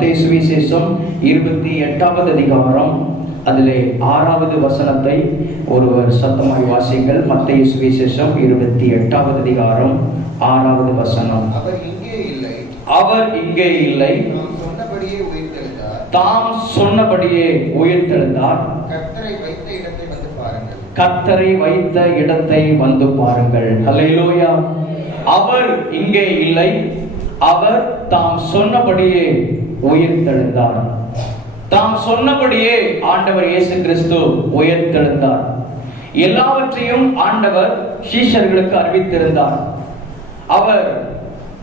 மத்தேயு சுவிசேஷம் 28வது அதிகாரம் அதிலே 6வது வசனத்தை ஒருவர் சத்தமாய் வாசிங்கள். மத்தேயு சுவிசேஷம் 28வது அதிகாரம் 6வது வசனம். அவர் இங்கே இல்லை, தாம் சொன்னபடியே உயிர்த்தெழுந்தார். கர்த்தரை வைத்த இடத்தை வந்து பாருங்கள். அல்லேலூயா. அவர் இங்கே இல்லை, அவர் தாம் சொன்னபடியே உயிர்த்தெழுந்தார். தாம் சொன்னபடியே ஆண்டவர் இயேசு கிறிஸ்து உயிர்த்தெழுந்தார். எல்லாவற்றையும் ஆண்டவர் சீஷர்களுக்கு அறிவித்திருந்தார். அவர்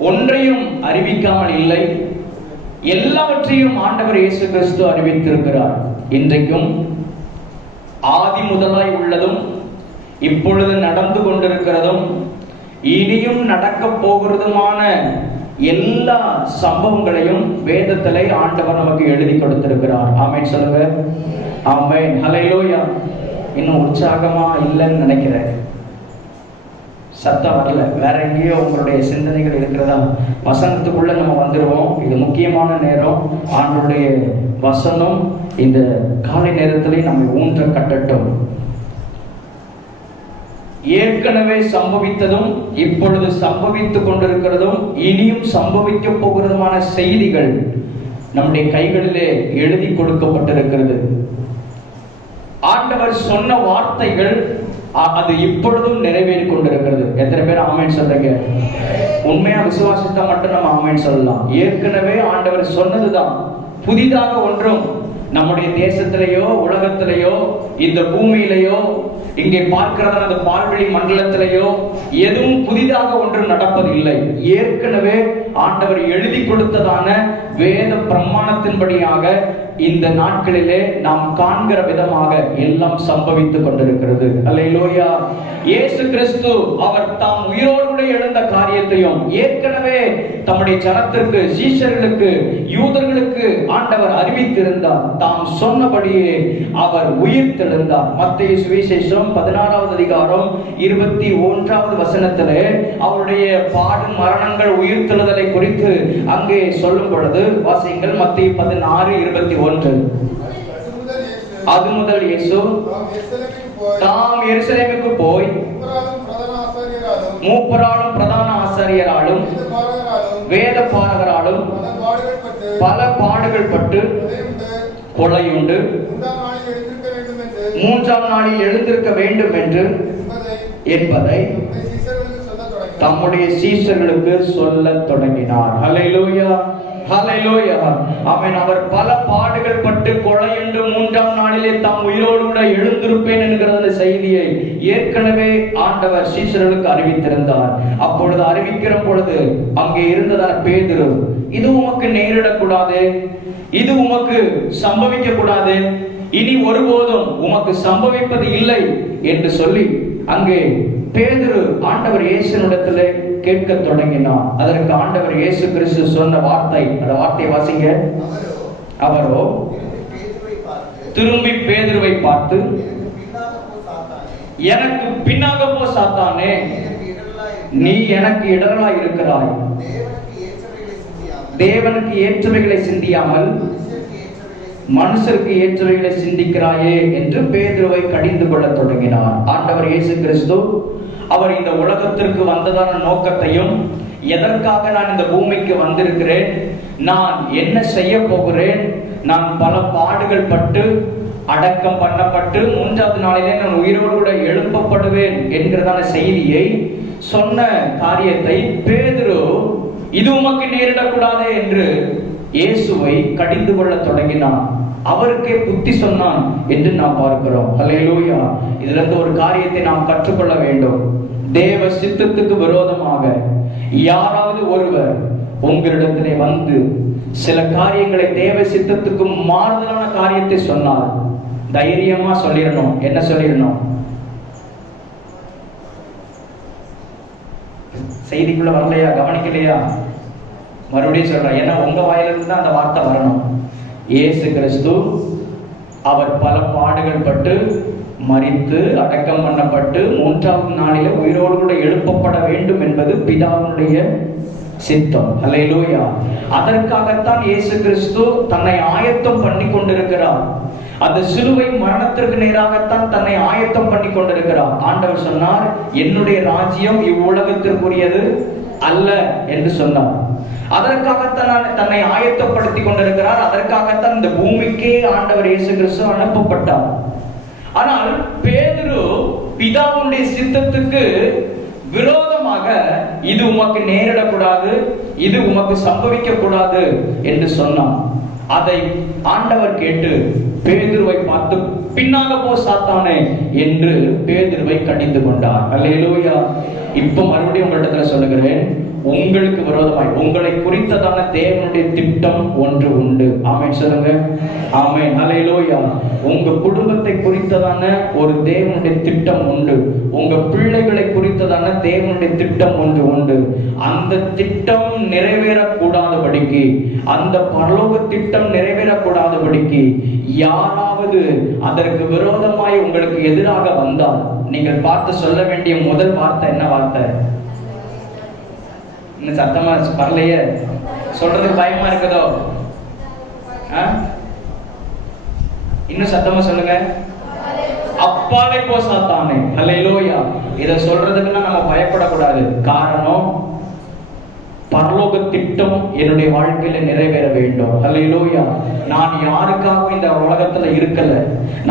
ஒன்றையும் அறிவிக்காமல் இல்லை, எல்லாவற்றையும் ஆண்டவர் இயேசு கிறிஸ்து அறிவித்திருக்கிறார். இன்றைக்கும் ஆதி முதலாய் உள்ளதும் இப்பொழுது நடந்து கொண்டிருக்கிறதும் இனியும் நடக்க போகிறதுமான எல்லா சம்பவங்களையும் வேதத்திலே ஆண்டவர் நமக்கு எழுதி கொடுத்திருக்கிறார். ஆமென் சொல்லுங்க. ஆமென். ஹல்லேலூயா. இன்னும் உற்சாகமா இல்லைன்னு நினைக்கிறேன். சத்தம் வரல. வேற எங்கேயோ உங்களுடைய சிந்தனைகள் இருக்கிறதா? வசனத்துக்குள்ள நம்ம வந்துடுவோம். இது முக்கியமான நேரம். ஆண்டவருடைய வசனம் இந்த காலை நேரத்திலே நம்மை ஊன்ற கட்டட்டும். ஏற்கனவே சம்பவித்ததும் இப்பொழுது சம்பவித்துக் கொண்டிருக்கிறதும் இனியும் சம்பவிக்க போகிறதுமான செய்திகள் நம்முடைய கைகளிலே எழுதி கொடுக்கப்பட்டிருக்கிறது. ஆண்டவர் சொன்ன வார்த்தைகள் அது இப்பொழுதும் நிறைவேறி கொண்டிருக்கிறது. எத்தனை பேர் ஆமென் சொல்றீங்க? உண்மையா விசுவாசித்தா மட்டும் நம்ம ஆமென் சொல்லலாம். ஏற்கனவே ஆண்டவர் சொன்னதுதான், புதிதாக ஒன்றும் நம்முடைய தேசத்திலேயோ உலகத்திலேயோ இந்த பூமியிலேயோ இங்கே பார்க்கிறதான அந்த பால்வெளி மண்டலத்திலேயோ எதுவும் புதிதாக ஒன்றும் நடப்பதில்லை. ஏற்கனவே ஆண்டவர் எழுதி கொடுத்ததான வேத பிரமாணத்தின்படியாக இந்த நாட்களிலே நாம் காண்கிற விதமாக எல்லாம் சம்பவித்துக் கொண்டிருக்கிறது. அல்லேலூயா. இயேசு கிறிஸ்து அவர் தாம் உயிரோடு எழுந்த காரியத்தையும் ஏற்கனவே தம்முடைய ஜனத்திற்கு, சீஷர்களுக்கு, யூதர்களுக்கு ஆண்டவர் அறிவித்திருந்தார். தாம் சொன்னபடியே அவர் உயிர்த்தெழுந்தார். மத்தேயு சுவிசேஷம் 16வது அதிகாரம் 21வது வசனத்திலே அவருடைய பாடு மரணங்கள் உயிர்த்தெழுதலை குறித்து அங்கே சொல்லும் பொழுது வாசியுங்கள். மத்தேயு 16:21. அது முதல் இயேசு தாம் எருசலேமுக்கு போய் மூப்பராலும் பிரதான ஆசாரியராலும் வேத பாரகராலும் பல பாடுகள் பட்டு கொலையுண்டு 3ஆம் நாளில் எழுந்திருக்க வேண்டும் என்று என்பதை தம்முடைய சீஷர்களுக்கு சொல்ல தொடங்கினார். ஹல்லேலூயா. ஹல்லேலூயா. ஆமென். அவர் பல பாடுகள் பட்டு கொலையுண்டு 3ஆம் நாளிலே தாம் உயிரோடு கூட எழுந்திருப்பேன் என்கிற அந்த செய்தியை ஏற்கனவே ஆண்டவர் சீஷர்களுக்கு அறிவித்திருந்தார். அப்பொழுது அறிவிக்கிற பொழுது அங்கே இருந்ததான பேதுரு, இது உமக்கு நேரிடக்கூடாது, இது உமக்கு சம்பவிக்க கூடாது, இனி ஒருபோதும் உமக்கு சம்பவிப்பது இல்லை என்று சொல்லி அங்கே பேதுரு ஆண்டவர் இயேசுவிடத்திலே கேட்க தொடங்கினார். அதற்கு ஆண்டவர் இயேசு கிறிஸ்து சொன்ன வார்த்தை, அந்த வார்த்தையை வாசிங்க. அவரோ திரும்பி பேதுருவை பார்த்து, எனக்கு பின்னாக போ சாத்தானே, நீ எனக்கு இடரலா இருக்கிறாய். தேவனுக்கு ஏற்றவைகளை சிந்தியாமல் மனுஷருக்கு ஏற்றவைகளை சிந்திக்கிறாயே என்று பேதுருவை கடிந்து கொள்ள தொடங்கினார். ஆண்டவர் இயேசு கிறிஸ்து அவர் இந்த உலகத்திற்கு வந்ததான நோக்கத்தையும், எதற்காக நான் இந்த பூமிக்கு வந்திருக்கிறேன், நான் என்ன செய்ய போகிறேன், நான் பல பாடுகள் பட்டு அடக்கம் பண்ணப்பட்டு 3ஆவது நாளிலே நான் உயிரோடு கூட எழுப்பப்படுவேன் என்கிறதான செய்தியை சொன்ன காரியத்தை பேதுரு, இது உமக்கு நேரிடக்கூடாதே என்று இயேசுவை கடிந்து கொள்ள தொடங்கினான். அவருக்கே புத்தி சொன்னான் என்று நாம் பார்க்கிறோம். ஹல்லேலூயா. இதிலிருந்து ஒரு காரியத்தை நாம் கற்றுக்கொள்ள வேண்டும். தேவ சித்தத்துக்கு விரோதமாக யாராவது ஒருவர் உங்களிடத்திலே வந்து சில காரியங்களை தேவ சித்தத்துக்கு மாறுதலான காரியத்தை சொன்னால் தைரியமா சொல்லிடணும். என்ன சொல்லிடணும்? செய்திக்குள்ள வரலையா? கவனிக்கலையா? மறுபடியும் சொல்றேன். ஏன்னா உங்க வாயிலிருந்து தான் அந்த வார்த்தை வரணும். இயேசு கிறிஸ்து அவர் பல பாடுகள் பட்டு மரித்து அடக்கம் பண்ணப்பட்டு 3ஆவது நாளிலே உயிரோடு கூட எழுப்பப்பட வேண்டும் என்பது பிதாவினுடைய சித்தம். ஹல்லேலூயா. அதற்காகத்தான் இயேசு கிறிஸ்து தன்னை ஆயத்தம் பண்ணி கொண்டிருக்கிறார். அந்த சிலுவை மரணத்திற்கு நேராகத்தான் தன்னை ஆயத்தம் பண்ணி கொண்டிருக்கிறார். ஆண்டவர் சொன்னார், என்னுடைய ராஜ்யம் இவ்வுலகத்திற்குரியது அல்ல என்று சொன்னார். அதற்காகத்தான் தன்னை ஆயத்தப்படுத்தி கொண்டிருக்கிறார். அதற்காகத்தான் இந்த பூமிக்கே ஆண்டவர் இயேசு கிறிஸ்து அனுப்பப்பட்டார். ஆனால் பேதுரு பிதாவுடைய சித்தத்துக்கு விரோதமாக இது உமக்கு நேரிடக்கூடாது, இது உமக்கு சம்பவிக்க கூடாது என்று சொன்னார். அதை ஆண்டவர் கேட்டு பேதுருவை பார்த்து, பின்னாக போ சாத்தானே என்று பேதுருவை கடிந்து கொண்டார். அல்லேலூயா. இப்ப மறுபடியும் உங்களிடத்துல சொல்லுகிறேன், உங்களுக்கு விரோதமாய் உங்களை குறித்ததான தேவனுடைய திட்டம் ஒன்று உண்டு. ஆமென் சொல்லுங்க. ஆமென். அல்லேலூயா. உங்க குடும்பத்தை குறித்ததான ஒரு தேவனுடைய திட்டம் உண்டு. உங்க பிள்ளைகளை குறித்ததான தேவனுடைய திட்டம் ஒன்று உண்டு. அந்த திட்டம் நிறைவேறக்கூடாதபடிக்கு, அந்த பரலோக திட்டம் நிறைவேறக்கூடாதபடிக்கு யாராவது அதற்கு விரோதமாய் உங்களுக்கு எதிராக வந்தால் நீங்கள் பார்த்து சொல்ல வேண்டிய முதல் வார்த்தை என்ன வார்த்தை? இன்னும் சத்தமா வரலையே, சொல்றதுக்கு பயமா இருக்குதோ? இன்னும் சத்தமா சொல்லுங்க. அப்பாலே போ சாத்தானே. ஹல்லேலூயா. இதை சொல்றதுக்குன்னா நம்ம பயப்படக்கூடாது. காரணம், பரலோக திட்டம் என்னுடைய வாழ்க்கையில நிறைவேற வேண்டும். ஹல்லேலூயா. நான் யாருக்காகவும் இந்த உலகத்துல இருக்கல,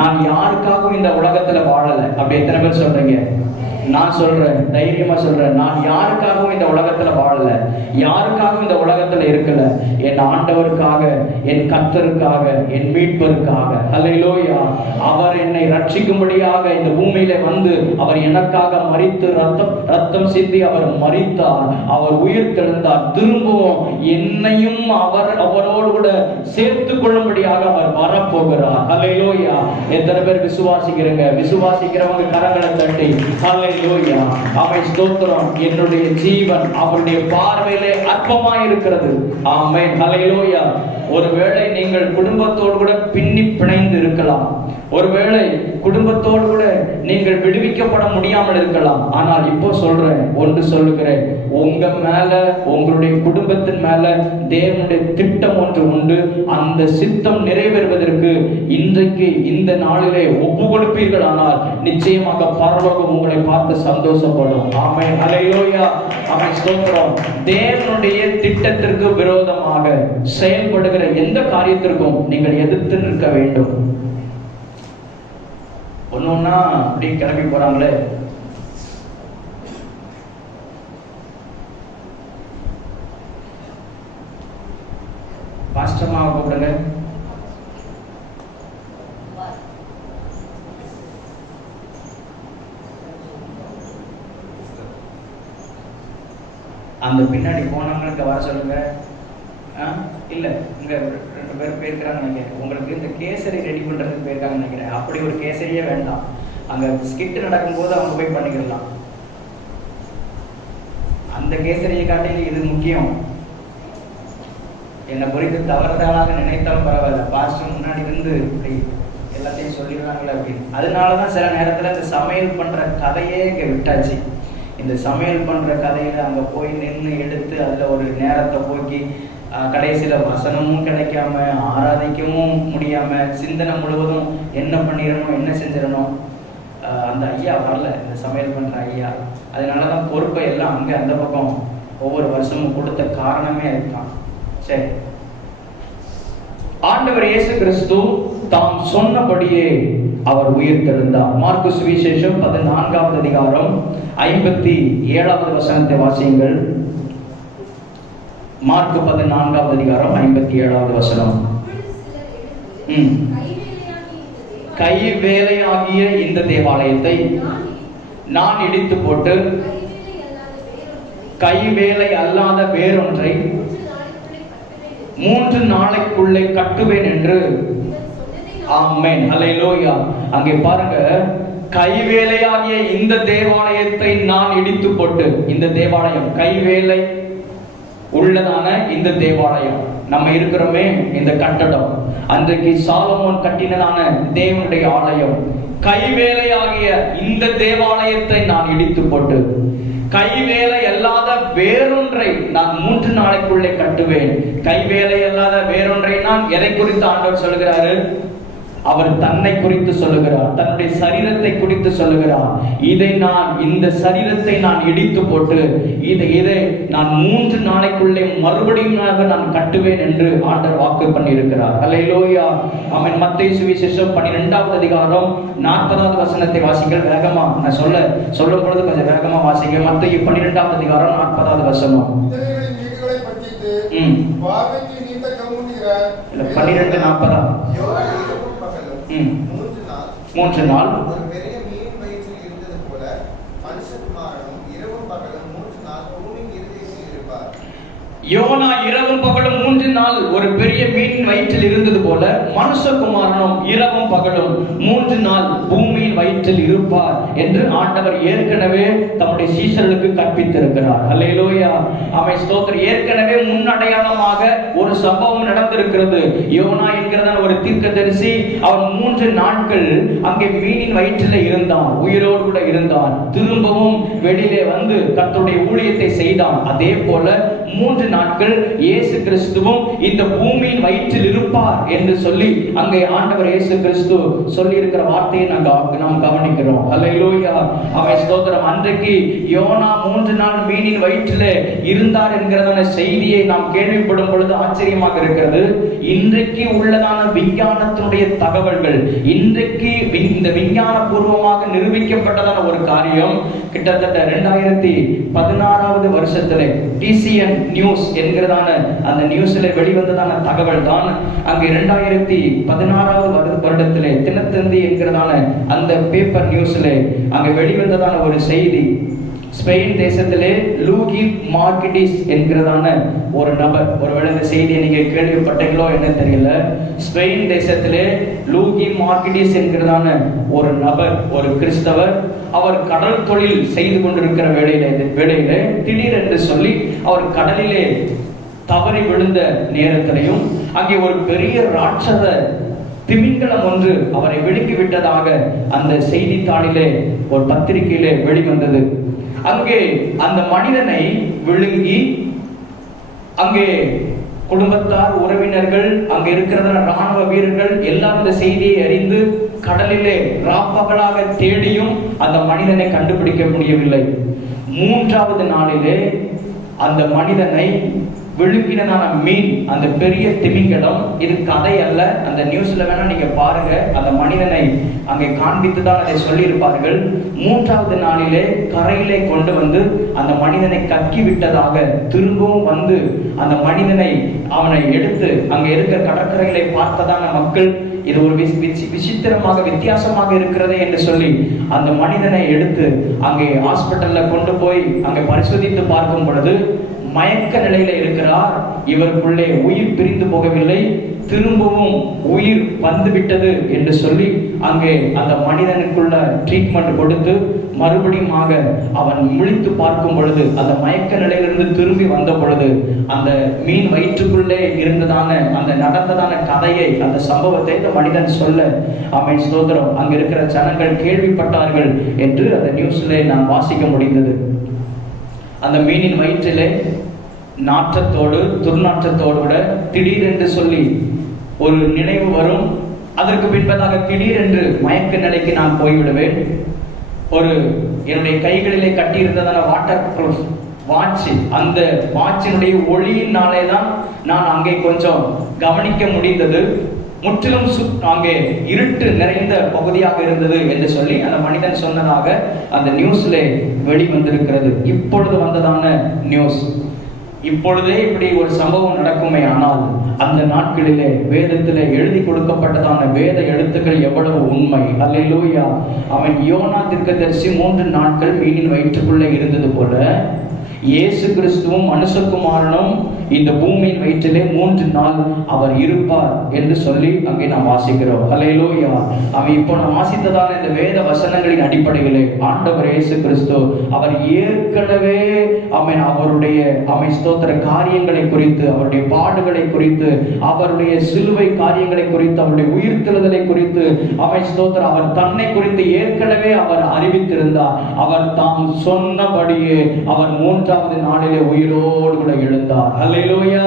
நான் யாருக்காகவும் இந்த உலகத்துல வாழல. அப்படி எத்தனை பேர் சொல்றீங்க? நான் சொல்றேன், தைரியமா சொல்றேன், நான் யாருக்காகவும் இந்த உலகத்துல வாழல, யாருக்காகவும் இந்த உலகத்துல இருக்கல. என் ஆண்டவருக்காக, என் கர்த்தருக்காக, என் மீட்பருக்காக. ஹல்லேலூயா. அவர் என்னை ரட்சிக்கும்படியாக இந்த பூமியில வந்து அவர் எனக்காக மரித்து ரத்தம் சிந்தி அவர் மரித்தார், அவர் உயிர் தெழுந்தார். திரும்பவும் என்னையும் அவரோடு கூட சேர்த்து கொள்ளும்படியாக அவர் வரப்போகிறார். ஹல்லேலூயா. எத்தனை பேர் விசுவாசிக்கிறீங்க? விசுவாசிக்கிறவங்க கரங்களை தட்டி ஹல்லேலூயா. ஆமென். ஸ்தோத்திரம். என்னுடைய ஜீவன் அவருடைய பார்வையிலே அற்பமாய் இருக்கிறது. ஆமென். ஹல்லேலூயா. ஒருவேளை நீங்கள் குடும்பத்தோடு கூட பின்னி பிணைந்து இருக்கலாம், ஒருவேளை குடும்பத்தோடு கூட நீங்கள் விடுவிக்கப்பட முடியாமல் இருக்கலாம். ஆனால் இப்போ சொல்றேன், ஒன்று சொல்லுகிறேன், உங்க மேல, உங்களுடைய குடும்பத்தின் மேல தேவனுடைய திட்டம் ஒன்று உண்டு. அந்த சித்தம் நிறைவேறுவதற்கு இன்றைக்கு இந்த நாளிலே ஒப்பு கொடுப்பீர்கள். ஆனால் நிச்சயமாக பரலோகம் உங்களை பார்த்து சந்தோஷப்படும். ஆமென். ஹல்லேலூயா. ஆமென். ஸ்தோத்திரம். தேவனுடைய திட்டத்திற்கு விரோதமாக செயல்படுகிற எந்த காரியத்திற்கும் நீங்கள் எதிர்த்து நிற்க வேண்டும். ஒன்னொன்னா அப்படி கிளம்பி போறாங்களே, பாஸ்டர்மாவை கூப்பிடுங்க. அந்த பின்னாடி போனவங்களுக்கு வர சொல்லுங்க. இல்ல, இங்க 2 பேர் போயிருக்கிறாங்க நினைக்கிறேன். உங்களுக்கு இந்த கேசரி ரெடி பண்றதுக்கு போயிருக்காங்க நினைக்கிறேன். அப்படி ஒரு கேசரியே வேண்டாம், அங்க ஸ்கிட் நடக்கும்போது அவங்க போய் பண்ணிக்கலாம். அந்த கேசரியை காட்டி இது முக்கியம். என்னை குறித்து தவறுதலாக நினைத்தாலும் பரவாயில்ல, பாஸ்டர் முன்னாடி வந்து இப்படி எல்லாத்தையும் சொல்லிடுறாங்களே அப்படின்னு. அதனாலதான் சில நேரத்துல இந்த சமையல் பண்ற கதையே இங்க விட்டாச்சு. இந்த சமையல் பண்ற கதையில அங்க போய் நின்று எடுத்து அதுல ஒரு நேரத்தை போக்கி கடைசியில வசனமும் கிடைக்காம, ஆராதிக்கவும் முடியாம, சிந்தனை முழுவதும் என்ன பண்ணிடணும், என்ன செஞ்சிடணும். அந்த ஐயா வரல, இந்த சமையல் பண்ற ஐயா. அதனாலதான் பொறுப்பை எல்லாம் அங்க அந்த பக்கம் ஒவ்வொரு வருஷமும் கொடுத்த காரணமே இருக்கான். சரி, ஆண்டவர் இயேசு கிறிஸ்து தாம் சொன்னபடியே அவர் உயிர் தெழுந்தார். மார்க்கு சுவிசேஷம் 14வது அதிகாரம் 57வது வசனத்தை வாசியுங்கள். மார்க்கு 14வது அதிகாரம் 57வது வசனம். கைவேலையாகிய இந்த தேவாலயத்தை நான் இடித்து போட்டு கைவேலை அல்லாத வேறொன்றை 3 நாளைக்குள்ளே கட்டுவேன் என்று. ஆமென். ஹல்லேலூயா. அங்கே பாருங்க, கைவேலையாகிய இந்த தேவாலயத்தை நான் இடித்து போட்டு, இந்த தேவாலயம் கைவேலை உள்ளதான இந்த தேவாலயம், நம்ம இருக்கிறோமே இந்த கட்டடம், அன்றைக்கு சாலமோன் கட்டினதான தேவனுடைய ஆலயம், கைவேலையாகிய இந்த தேவாலயத்தை நான் இடித்து போட்டு கைவேலை அல்லாத வேறொன்றை நான் 3 நாளைக்குள்ளே கட்டுவேன். கைவேலை அல்லாத வேறொன்றை நான் எதை குறித்து ஆண்டவர் சொல்கிறாரு? அவர் தன்னை குறித்து சொல்லுகிறார், தன்னுடைய சரீரத்தை குறித்து சொல்லுகிறார். இந்த சரீரத்தை நான் இடித்து போட்டு இதை நான் 3 நாளைக்குள்ளே மறுபடியும் நான் கட்டுவேன் என்று ஆண்டவர் வாக்கு பண்ணி இருக்கிறார். அல்லேலூயா. ஆமென். மத்தேயு சுவிசேஷம் 12வது அதிகாரம் 40வது வசனத்தை வாசிங்கள். வேகமா நான் சொல்லும் பொழுது கொஞ்சம் வேகமா வாசிங்க. மத்தேயு 12வது அதிகாரம் 40வது வசனம். 12:40. 3 நாள் ஒரு பெரிய மீன் வயிற்றில் இருந்தது போல மனுஷகுமாரனும் இரவும் பகலும் 3 நாள் பூமியின் இருதயத்தில் இருப்பார். யோனா இரவும் பகலும் 3 நாள் ஒரு பெரிய மீன் வயிற்றில் இருந்தது போல மனுஷகுமாரனும் இரவும் பகலும் 3 நாள் பூமியின் வயிற்றில் இருப்பார் என்று ஆண்டவர் ஏற்கனவே தம்முடைய சீஷர்களுக்கு கற்பித்திருக்கிறார். அல்லேலூயா. ஆமென். ஸ்தோத்திரம். ஏற்கனவே முன்னடையாளமாக ஒரு சம்பவம் நடந்திருக்கிறது. யோனா என்கிறதான ஒரு தீர்க்கதரிசி அவன் 3 நாட்கள் அங்கே மீனின் வயிற்றிலே இருந்தான், உயிரோடு கூட இருந்தான். திரும்பவும் வெளியிலே வந்து கர்த்தருடைய ஊழியத்தை செய்தான். அதே போல 3 நாட்கள் இயேசு கிறிஸ்துவும் இந்த பூமியின் வயிற்றில் இருப்பார் என்று சொல்லி அங்கே ஆண்டவர் இயேசு கிறிஸ்து சொல்லி இருக்கிற வார்த்தையை நாம் கவனிக்கிறோம். அல்லேலூயா. ஆமென். ஸ்தோத்திரம். அன்றைக்கு யோனா 3 நாள் மீனின் வயிற்றிலே இருந்தார் என்கிறதான செய்தியை நாம் கேள்விப்படும் பொழுது ஆச்சரியமாக இருக்கிறது. இன்றைக்கு உள்ளதான விஞ்ஞானத்தினுடைய தகவல்கள், இன்றைக்கு இந்த விஞ்ஞான பூர்வமாக நிரூபிக்கப்பட்டதான ஒரு காரியம் கிட்டத்தட்ட 2016வது வருஷத்திலே டிசிஎன் நியூஸ் என்கிறதான அந்த நியூஸ்ல வெளிவந்ததான தகவல் தான் அங்கே 2016வது வருடத்திலே தினத்தந்தி என்கிறதான அந்த பேப்பர் நியூஸ்ல அங்கே வெளிவந்ததான ஒரு செய்தி. ஸ்பெயின் தேசத்திலே லூகி மார்க்கிடிஸ் என்கிறதான ஒரு நபர், ஒருவேளை இந்த செய்தியை நீங்க கேள்விப்பட்டீங்களோ என்ன தெரியல. ஸ்பெயின் தேசத்திலே லூகி மார்க்கிடிஸ் என்கிறதான ஒரு நபர், ஒரு கிறிஸ்தவர், அவர் கடல் தொழில் செய்து கொண்டிருக்கிற வேளையிலே திடீரென்று சொல்லி அவர் கடலிலே தவறி விழுந்த நேரத்திலையும் அங்கே ஒரு பெரிய ராட்சத திமிங்கலம் ஒன்று அவரை விழுங்கி விட்டதாக அந்த செய்தித்தாளிலே ஒரு பத்திரிகையிலே வெளிவந்தது. அங்கே அந்த மனிதனை விழுங்கி அங்கே குடும்பத்தார், உறவினர்கள், அங்கே இருக்கிற ராணுவ வீரர்கள் எல்லாம் இந்த செய்தியை அறிந்து கடலிலே ராப்பகலாக தேடியும் அந்த மனிதனை கண்டுபிடிக்க முடியவில்லை. 3வது நாளிலே அந்த மனிதனை விழுங்கினதான மீன், அந்த பெரிய திமிங்கலம், இது கதை அல்ல, அந்த நியூஸ்ல வேணா நீங்க பாருங்க, அந்த மனிதனை அங்கே காண்பித்துதான் அதை சொல்லியிருப்பார்கள். 3வது நாளிலே கரையிலே கொண்டு வந்து அந்த மனிதனை கக்கி விட்டதாக திரும்பவும் வந்து அந்த மனிதனை அவனை எடுத்து அங்கே இருக்கிற கடற்கரைகளை பார்த்ததான மக்கள் இது ஒரு விசித்திரமாக வித்தியாசமாக இருக்கிறதே என்று சொல்லி அந்த மனிதனை எடுத்து அங்கே ஹாஸ்பிட்டல்ல கொண்டு போய் அங்கே பரிசோதித்து பார்க்கும் பொழுது மயக்க நிலையில இருக்கிறார். இவருக்குள்ளே உயிர் பிரிந்து போகவில்லை, திரும்பவும் உயிர் வந்து விட்டது என்று சொல்லி அங்கே அந்த மனிதனுக்குள்ள ட்ரீட்மெண்ட் கொடுத்து மறுபடியும் அவன் முழித்து பார்க்கும் பொழுது அந்த மயக்க நிலையிலிருந்து திரும்பி வந்த பொழுது அந்த மீன் வயிற்றுக்குள்ளே இருந்ததான அந்த நடந்ததான கதையை, அந்த சம்பவத்தை இந்த மனிதன் சொல்ல, ஆமென் ஸ்தோத்திரம், அங்க இருக்கிற ஜனங்கள் கேள்விப்பட்டார்கள் என்று அந்த நியூஸ்ல நான் வாசிக்க முடிந்தது. அந்த மீனின் வயிற்றிலே நாற்றத்தோடு துர்நாற்றத்தோடு கூட திடீரென்று சொல்லி ஒரு நினைவு வரும். அதற்கு பின்பதாக திடீரென்று மயக்க நிலைக்கு நான் போய்விடுவேன். ஒரு என்னுடைய கைகளிலே கட்டியிருந்ததான வாட்டர் ப்ரூஃப் வாட்ச், அந்த வாட்சினுடைய ஒளியினாலே தான் நான் அங்கே கொஞ்சம் கவனிக்க முடிந்தது. முற்றிலும் அங்கே இருட்டு நிறைந்த பகுதியாக இருந்தது என்று சொல்லி அந்த மனிதன் சொன்னதாக அந்த நியூஸ்ல வெளிவந்திருக்கிறது. இப்பொழுது வந்ததான நியூஸ். இப்பொழுதே இப்படி ஒரு சம்பவம் நடக்குமே ஆனால் அந்த நாட்களிலே வேதத்திலே எழுதி கொடுக்கப்பட்டதான வேத எழுத்துக்கள் எவ்வளவு உண்மை. அல்லேலூயா. அவன் யோனா தீர்க்கதரிசி 3 நாட்கள் மீனின் வயிற்றுக்குள்ளே இருந்தது போல இயேசு கிறிஸ்துவும் மனுஷகுமாரனும் இந்த பூமியின் வயிற்றிலே 3 நாள் அவர் இருப்பார் என்று சொல்லி அங்கே நாம் வாசிக்கிறோம். ஹல்லேலூயா. அவன் இப்போ நாம் வாசித்ததான இந்த வேத வசனங்களின் அடிப்படையிலே ஆண்டவர் இயேசு கிறிஸ்து அவர் ஏற்கனவே அவருடைய ஸ்தோத்திர காரியங்களை குறித்து, அவருடைய பாடுகளை குறித்து, அவருடைய சிலுவை காரியங்களை குறித்து, அவருடைய உயிர்த்தெழுதலை குறித்து ஸ்தோத்திர அவர் தன்னை குறித்து ஏற்கனவே அவர் அறிவித்திருந்தார். அவர் தாம் சொன்னபடியே அவர் 3வது நாளிலே உயிரோடு கூட எழுந்தார். ஹல்லேலூயா,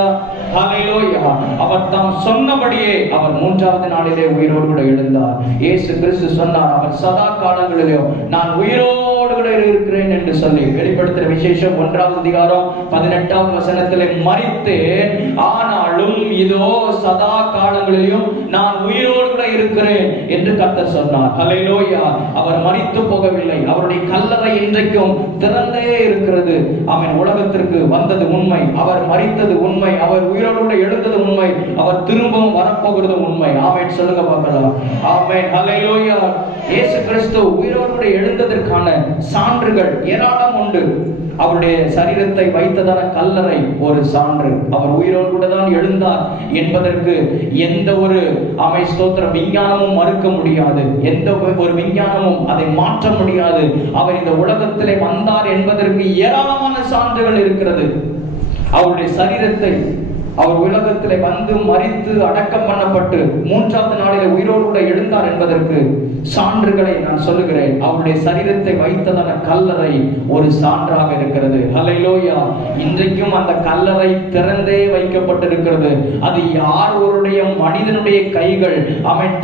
ஹல்லேலூயா. அவர் தாம் சொன்னபடியே அவர் 3வது நாளிலே உயிரோடு கூட எழுந்தார். இயேசு கிறிஸ்து சொன்னார், அவர் சதா காலங்களிலும் நான் உயிரோடு கூட இருக்கிறேன் என்று சொல்லி வெளிப்படுத்துற விசேஷம் 1வது அதிகாரம் 18வது வசனத்திலே மரித்தேன், ஆனாலும் இதோ சதா காலங்களிலும் நான் உயிரோடு கூட இருக்கிறேன் என்று கர்த்தர் சொன்னார். ஹல்லேலூயா. அவர் மரித்து போகவில்லை. அவருடைய கல்லறை இன்றைக்கும் திறந்தே இருக்கிறது. அவன் உலகத்திற்கு வந்தது உண்மை, அவர் மரித்தது உண்மை, அவர் உயிரோடு கூட எழுந்தது உண்மை, அவர் திரும்பவும் வரப்போகிறது உண்மை. ஆமென் சொல்லுங்க பார்க்கலாம். ஆமென். ஹல்லேலூயா. இயேசு கிறிஸ்து உயிரோடு கூட எழுந்ததற்கான சான்றுகள் ஏராளம் உண்டு. அவருடைய சரீரத்தை வைத்ததான கல்லறை ஒரு சான்று. அவர் உயிரோடு கூட தான் எழுந்தார் என்பதற்கு எந்த ஒரு ஸ்தோத்திர விஞ்ஞானமும் மறுக்க முடியாது, எந்த ஒரு விஞ்ஞானமும் அதை மாற்ற முடியாது. அவர் இந்த உலகத்திலே வந்தார் என்பதற்கு ஏராளமான சான்றுகள் இருக்கிறது. அவருடைய சரீரத்தை அவர் உலகத்திலே வந்து மரித்து அடக்கம் பண்ணப்பட்டு 3வது நாளிலே உயிரோடு கூட எழுந்தார் என்பதற்கு சான்றுகளை நான் சொல்லுகிறேன். அவருடைய சரீரத்தை வைத்ததான கல்லறை ஒரு சான்றாக இருக்கிறது. ஹல்லேலூயா. இன்றைக்கும் அந்த கல்லறை திறந்தே வைக்கப்பட்டிருக்கிறது. அது யாருடைய மனிதனுடைய கைகள் அவன்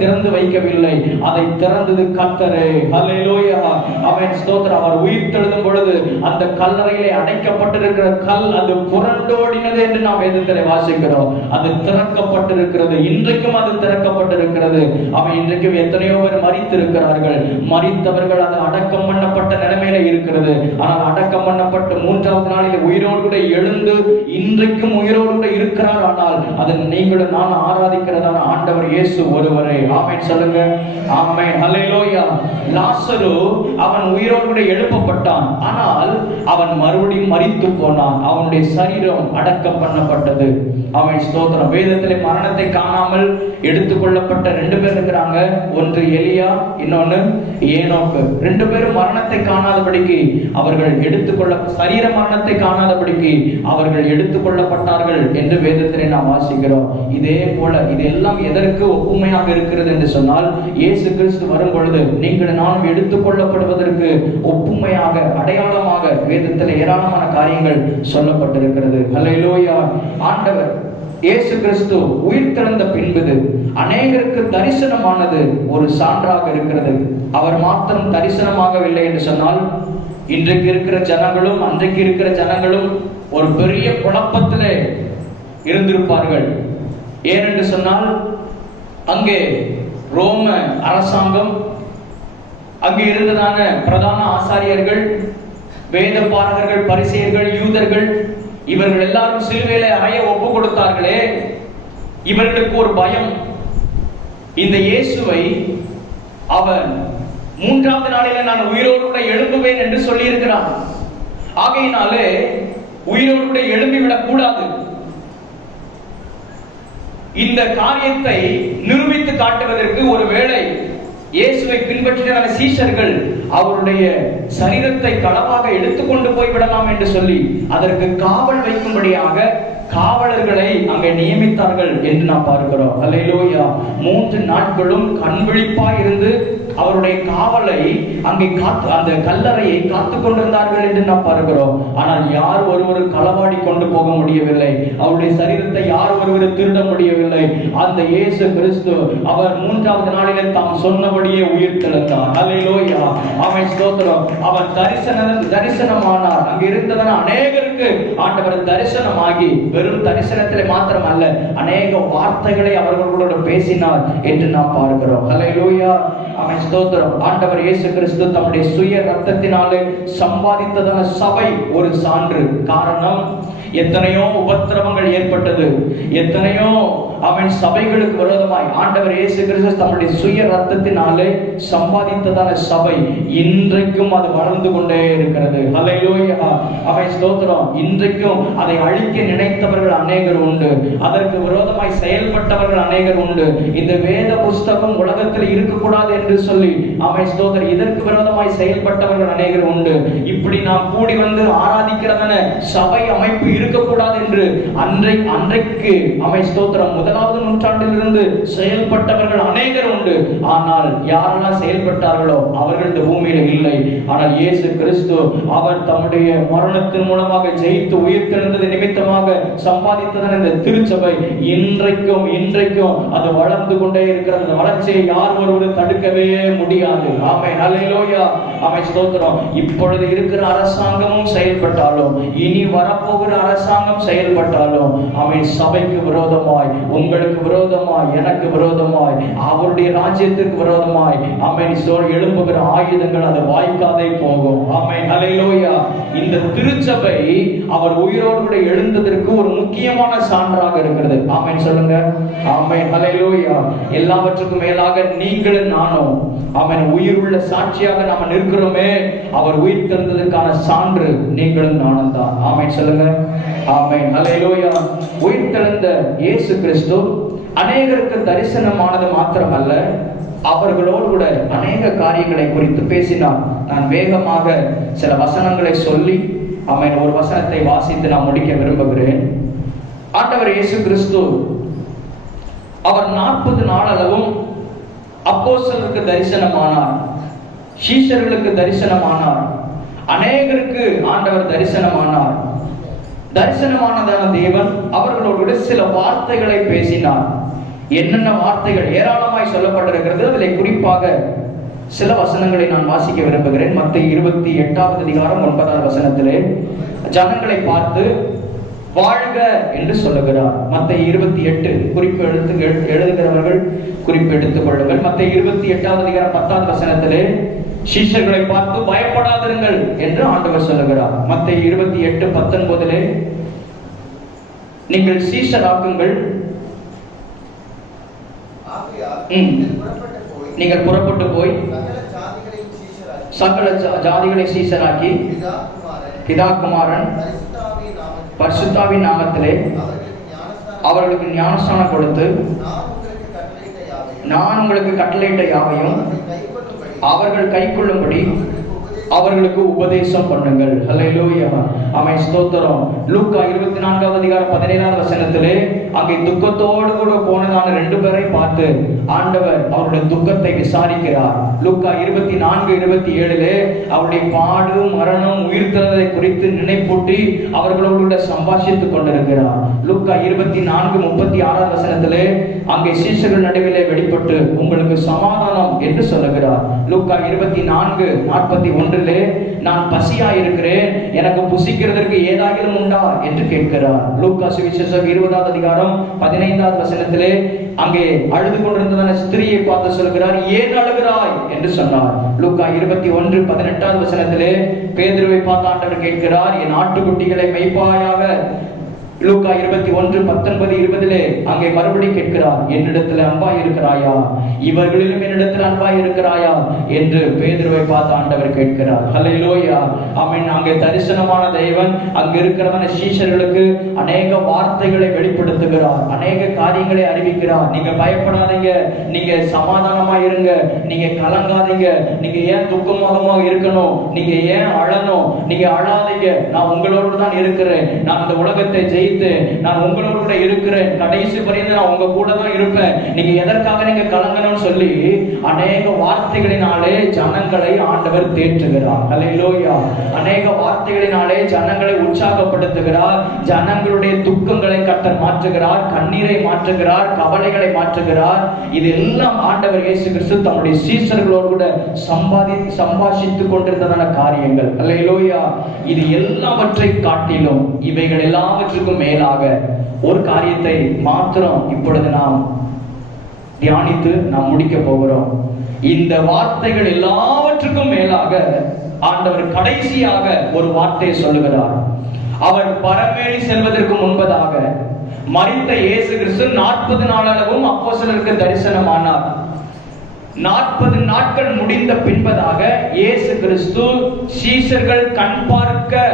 திறந்து வைக்கவில்லை, அதை திறந்தது கர்த்தரே. ஹல்லேலூயா. அவன் ஸ்தோத்திரம். அவர் உயிர்த்தெழுதும் பொழுது அந்த கல்லறையிலே அடைக்கப்பட்டிருக்கிற கல் அது புரண்டோடினது என்று நாம் வேதத்திலே வாசிக்கிறோம். அது திறக்கப்பட்டிருக்கிறது. இன்றைக்கும் அது திறக்கப்பட்டிருக்கிறது. அவன் இன்றைக்கும் எத்தனையோ பேர் மரித்திருக்கிறார்கள். மரித்தவர்கள் அது அடக்கம் பண்ணப்பட்ட நிலைமையில இருக்கிறது. ஆனால் அடக்கம் பண்ணப்பட்டு 3வது நாளில் உயிரோடு கூட எழுந்து இன்றைக்கும் உயிரோடு கூட இருக்கிறார். ஆனால் அது நீங்களும் நான் ஆராதிக்கிறதான ஆண்டவர் இயேசு ஒருவரே. ஆமென் சொல்லுங்க. ஆமென். ஹல்லேலூயா. லாசரு அவன் உயிரோடு கூட எழுப்பப்பட்டான். ஆனால் அவன் மறுபடியும் மரித்து போனான். அவனுடைய சரீரம் அடக்கம் பண்ணப்பட்டது. அவன் ஸ்தோத்திரம். வேதத்திலே மரணத்தை காணாமல் எடுத்துக்கொள்ளப்பட்ட 2 பேர் இருக்கிறாங்க. ஒன்று எலியா, இன்னொன்னு ஏனோக்கு. 2 பேரும் மரணத்தை காணாதபடிக்கு அவர்கள் சரீர மரணத்தை காணாதபடிக்கு அவர்கள் எடுத்துக்கொள்ளப்பட்டார்கள் என்று வேதத்திலே நாம் வாசிக்கிறோம். இதே போல இதெல்லாம் எதற்கு ஒப்புமையாக இருக்கிறது என்று சொன்னால், இயேசு கிறிஸ்து வரும் பொழுது நீங்கள் நானும் எடுத்துக்கொள்ளப்படுவதற்கு ஒப்புமையாக, அடையாளமாக வேதத்தில் ஏராளமான காரியங்கள் சொல்லப்பட்டிருக்கிறது. ஹல்லேலூயா. ஆண்டவர் இயேசு கிறிஸ்து உயிர்த்தெழுந்த பின்பு அநேகருக்கு தரிசனமானது ஒரு சான்றாக இருக்கிறது. அவர் மாத்திரம் தரிசனமாகவில்லை என்று சொன்னால், இன்றைக்கு இருக்கிற ஜனங்களும் அன்றைக்கு இருக்கிற ஜனங்களும் ஒரு பெரிய குழப்பத்திலே இருந்திருப்பார்கள். ஏனென்று சொன்னால், அங்கே ரோம அரசாங்கம், அங்கே இருந்ததான பிரதான ஆசாரியர்கள், வேத பாரகர்கள், பரிசேயர்கள், யூதர்கள், இவர்கள் எல்லாரும் சிலுவையிலே அறைய ஒப்பு கொடுத்தார்களே. இவர்களுக்கு ஒரு பயம். இந்த இயேசுவை அவன் 3வது நாளிலே நான் உயிரோடு கூட எழும்புவேன் என்று சொல்லி இருக்கிறான். ஆகையினாலே உயிரோடு கூட எழும்பிவிடக் கூடாது. இந்த காரியத்தை நிரூபித்து காட்டுவதற்கு ஒருவேளை இயேசுவை பின்பற்றின சீஷர்கள் அவருடைய சரீரத்தை களவாக எடுத்துக்கொண்டு போய்விடலாம் என்று சொல்லி அதற்கு காவல் வைக்கும்படியாக காவலர்களை அங்கே நியமித்தார்கள் என்று நாம் பார்க்கிறோம். அல்லேலூயா. 3 நாட்களும் கண்விழிப்பாய் இருந்து அவருடைய காவலை அங்கே அந்த கல்லறையை காத்து கொண்டிருந்தார்கள் என்று நாம் பார்க்கிறோம். ஆனால் யார் ஒருவர் களவாடி கொண்டு போக முடியவில்லை. அவருடைய சரீரத்தை யார் ஒருவர் திருட முடியவில்லை. அந்த இயேசு கிறிஸ்து அவர் 3வது நாளிலே தாம் சொன்னபடியே உயிர்த்தெழுந்தார். அல்லேலூயா. ஆமென் ஸ்தோத்திரம். அவர் தரிசனமானார். அங்கே இருந்ததான அநேகருக்கு ஆண்டவர் தரிசனமாகி வெறும் தரிசனத்திலே மாத்திரம் அல்ல, அநேக வார்த்தைகளை அவர்களோடு பேசினார் என்று நாம் பார்க்கிறோம். அல்லேலூயா. ஆமென் ஸ்தோத்திரம். ஆண்டவர் இயேசு கிறிஸ்து தம்முடைய சுய ரத்தத்தினாலே சம்பாதித்ததான சபை ஒரு சான்று. காரணம், எத்தனையோ உபத்திரவங்கள் ஏற்பட்டது, எத்தனையோ அவன் சபைகளுக்கு விரோதமாய் ஆண்டவர் இயேசு கிறிஸ்து தம்முடைய சுய ரத்தத்தினாலே சம்பாதித்ததான சபை இன்றைக்கும் அது வளர்ந்து கொண்டே இருக்கிறது. ஹல்லேலூயா. அவன் ஸ்தோத்திரம். இன்றைக்கும் அதை அழிக்க நினைத்தவர்கள் அநேகர் உண்டு, அதற்கு விரோதமாய் செயல்பட்டவர்கள் அநேகர் உண்டு. இந்த வேத புஸ்தகம் உலகத்தில் இருக்கக்கூடாது என்று சொல்லி அவன் ஸ்தோத்திரம் இதற்கு விரோதமாய் செயல்பட்டவர்கள் அநேகர் உண்டு. இப்படி நாம் கூடி வந்து ஆராதிக்கிறதான சபை அமைப்பு இருக்கக்கூடாது என்று அன்றைக்கு அவன் ஸ்தோத்திரம் முதலாவது நூற்றாண்டிலிருந்து செயல்பட்டவர்கள் அநேகர் உண்டு. ஆனால் யாரெல்லாம் செயல்பட்டார்களோ அவர்கள் இந்த பூமியில இல்லை. ஆனால் இயேசு கிறிஸ்து அவர் தம்முடைய மரணத்தின் மூலமாக ஜெயித்து உயிர்த்தெழுந்தது நிமித்தமாக சம்பாதித்ததான இந்த திருச்சபை இன்றைக்கும் அது வளர்ந்து கொண்டே இருக்கிறது. அந்த வளர்ச்சியை யார் ஒருவரும் தடுக்கவே முடியாது. ஆமென். ஹல்லேலூயா. ஆமென். ஸ்தோத்திரம். இப்பொழுது இருக்கிற அரசாங்கமும் செயல்பட்டாலும், இனி வரப்போகிற அரசாங்கம் செயல்பட்டாலும், அவன் சபைக்கு விரோதமாய், உங்களுக்கு விரோதமாய், எனக்கு விரோதமாய், அவருடைய ராஜ்யத்திற்கு விரோதமாய் ஆமென் எழும்புகிற ஆயுதங்கள் அது வாய்க்காதே போகும். ஆமென். ஹல்லேலூயா. இந்த திருச்சபை அவர் உயிரோடு கூட எழுந்ததற்கு ஒரு முக்கியமான சான்றாக இருக்கிறது. ஆமென் சொல்லுங்க. ஆமென். ஹல்லேலூயா. எல்லாவற்றுக்கும் மேலாக நீங்களும் நானும் அவன் உயிருள்ள சாட்சியாக நாம நிற்கிறோமே, அவர் உயிர் தெழுந்ததற்கான சான்று நீங்களும் நானும் தான். ஆமென் சொல்லுங்க. ஆமென். ஹல்லேலூயா. உயிர் தெழுந்த இயேசு கிறிஸ்து அநேகருக்கு தரிசனமானது மாத்திரமல்ல, அவர்களோடு கூட அநேக காரியங்களை குறித்து பேசினார். நான் வேகமாக சில வசனங்களை சொல்லி அவன் ஒரு வசனத்தை வாசித்து நான் முடிக்க விரும்புகிறேன். ஆண்டவர் இயேசு கிறிஸ்து அவர் 40 நாளளவும் அப்போஸ்தலருக்கு தரிசனமானார், சீஷர்களுக்கு தரிசனமானார், அநேகருக்கு ஆண்டவர் தரிசனமானார். தரிசனமானதான தேவன் அவர்களோடு சில வார்த்தைகளை பேசினார். என்னென்ன வார்த்தைகள் ஏராளமாய் சொல்லப்பட்டிருக்கிறது. அதில் குறிப்பாக சில வசனங்களை நான் வாசிக்க விரும்புகிறேன். மத்தேயு 28வது அதிகாரம் 9வது வசனத்திலே ஜனங்களை பார்த்து வாழ்க என்று சொல்லுகிறார். மத்தேயு 28 குறிப்பு எழுதுகிறவர்கள் குறிப்பு எடுத்துக் கொள்ளுங்கள். மத்தேயு 28வது அதிகாரம் 10வது வசனத்திலே சீஷர்களை பார்த்து பயப்படாதிருங்கள் என்று ஆண்டவர் சொல்லுகிறார். மத்தேயு 28:19 நீங்கள் சீஷராக்குங்கள், நீங்கள் புறப்பட்டு போய் சகல ஜாதிகளை சீஷராக்கி பிதா குமாரன் பரிசுத்தாவின் நாமத்திலே அவர்களுக்கு ஞானஸ்நானம் கொடுத்து நான் உங்களுக்கு கட்டளையிட்ட யாவையும் அவர்கள் கைக்கொள்ளும்படி அவர்களுக்கு உபதேசம் பண்ணுங்கள். ஹல்லேலூயா. ஆமென். ஸ்தோத்திரம். லூக்கா 24வது அதிகாரம் 17வது வசனத்திலே அங்கே துக்கத்தோடு கூட போனதான 2 பேரை பார்த்து ஆண்டவர் அவருடைய துக்கத்தை விசாரிக்கிறார். லூக்கா 24:27 அவருடைய பாடு, மரணம், உயிர்த்தெழுதலை குறித்து நினைப்பூட்டி அவர்களோடு சம்பாஷித்துக் கொண்டிருக்கிறார். லூக்கா 24:36வது வசனத்திலே அங்கே சீஷர்கள் நடுவிலே வெளிப்பட்டு உங்களுக்கு சமாதானம் என்று சொல்லுகிறார். லூக்கா 24:41 நான் பசியா இருக்கிறேன், எனக்கு புசிக்கிறதற்கு ஏதாகிலும் உண்டா என்று கேட்கிறார். லூக்கா சுவிசேஷம் 20வது அதிகாரம் 15வது வசனத்திலே அங்கே அழுது கொண்டிருந்ததான ஸ்திரியை பார்த்து சொல்கிறார், ஏன் அழுகிறாய் என்று சொன்னார். லூக்கா 21:18வது வசனத்திலே பேதுருவை பார்த்து ஆண்டவர் கேட்கிறார், என் ஆட்டுக்குட்டிகளை மேய்ப்பாயாக. லூக்கா 21:19-20 அங்கே மறுபடி கேட்கிறார், என்னிடத்தில் அன்பாய் இருக்கிறாயா, இவர்களிலும் என்னிடத்தில் அன்பாய் இருக்கிறாயா என்று பேதுருவை பார்த்து ஆண்டவர் கேட்கிறார். ஹல்லேலூயா. ஆமென். அங்கே தரிசனமான தேவன் அங்க இருக்கிறவன சீஷர்களுக்கு அநேக வார்த்தைகளை வெளிப்படுத்துகிறார், அநேக காரியங்களை அறிவிக்கிறார். நீங்க பயப்படாதீங்க, நீங்க சமாதானமா இருங்க, நீங்க கலங்காதீங்க, நீங்க ஏன் துக்கமாக இருக்கணும், நீங்க ஏன் அழணும், நீங்க அழாதீங்க, நான் உங்களோடு தான் இருக்கிறேன், நான் இந்த உலகத்தை ஜெயித்து நான் உங்களோட கூட இருக்கிறேன், கடைசி வரையிலும் நான் உங்க கூட தான் இருப்பேன், நீங்க எதற்காக நீங்க கலங்கணும்னு சொல்லி அநேக வார்த்தைகளினாலே ஜனங்களை ஆண்டவர் தேற்றுகிறார். ஹல்லேலூயா. அநேக வார்த்தைகளினாலே ஜனங்களை உற்சாகப்படுத்துகிறார், ஜனங்களுடைய துக்கங்களை கர்த்தர் மாற்றுகிறார், கண்ணீரை மாற்றுகிறார், கவலைகளை மாற்றுகிறார். இதெல்லாம் ஆண்டவர் இயேசு கிறிஸ்து தம்முடைய சீஷர்களோடு கூட சம்பாஷித்துக் கொண்டிருந்ததான காரியங்கள். ஹல்லேலூயா. இது எல்லாவற்றை காட்டிலும் இவைகள் எல்லாவற்றுக்கும் மேலாக ஒரு காரியத்தை மாத்திரம் இப்பொழுது நாம் தியானித்து நாம் முடிக்க போகிறோம். இந்த வார்த்தைகள் எல்லாவற்றுக்கும் மேலாக ஆண்டவர் கடைசியாக ஒரு வார்த்தையை சொல்லுகிறார். அவர் பரமேறி செல்வதற்கு முன்பதாக மரித்த இயேசு கிறிஸ்து 40 நாளளவும் அப்போஸ்தலருக்கு தரிசனமானார். 40 நாட்கள் முடிந்த பின்பதாக இயேசு கிறிஸ்து சீஷர்கள் கண் பார்க்க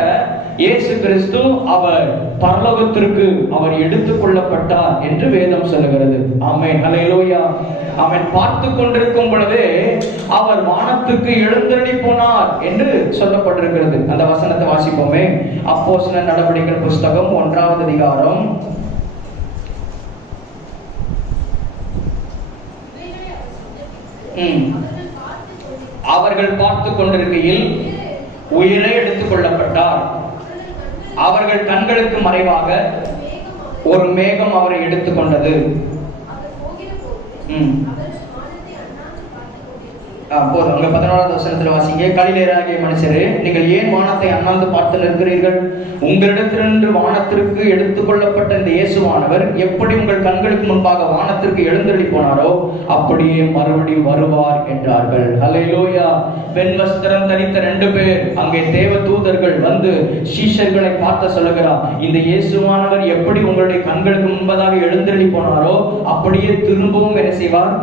இயேசு கிறிஸ்து அவர் பரலோகத்திற்கு அவர் எடுத்துக் கொள்ளப்பட்டார் என்று வேதம் சொல்லுகிறது. ஆமென், ஹல்லேலூயா. அவன் பார்த்து கொண்டிருக்கும் பொழுதே அவர் வானத்துக்கு எழுந்தருளி போனார் என்று சொல்லப்பட்டிருக்கிறது. அந்த வசனத்தை வாசிப்போமே. அப்போஸ்தலர் நடவடிக்கைகள் புஸ்தகம் 1வது அதிகாரம் அவர்கள் பார்த்து கொண்டிருக்கையில் உயிரை எடுத்துக் கொள்ளப்பட்டார். அவர்கள் கண்களுக்கு மறைவாக ஒரு மேகம் அவரை எடுத்துக் கொண்டது. போதும். அங்க 11வது வசனத்துல வாசிங்க. கலிலேயராகிய மனுஷரே, நீங்கள் ஏன் வானத்தை அண்ணாந்து பார்த்து நிற்கிறீர்கள்? உங்களிடத்திலிருந்து வானத்திற்கு எடுத்துக் கொள்ளப்பட்ட இந்த இயேசுவானவர் எப்படி உங்கள் கண்களுக்கு முன்பாக வானத்திற்கு எழுந்தருளி போனாரோ அப்படியே மறுபடியும் வருவார் என்றார்கள். ஹல்லேலூயா. பெண் வஸ்திரம் தரித்த 2 பேர் அங்கே தேவ தூதர்கள் வந்து சீஷர்களை பார்த்து சொல்லுகிறார், இந்த இயேசுவானவர் எப்படி உங்களுடைய கண்களுக்கு முன்பதாக எழுந்தருளி போனாரோ அப்படியே திரும்பவும் என்ன செய்வார்?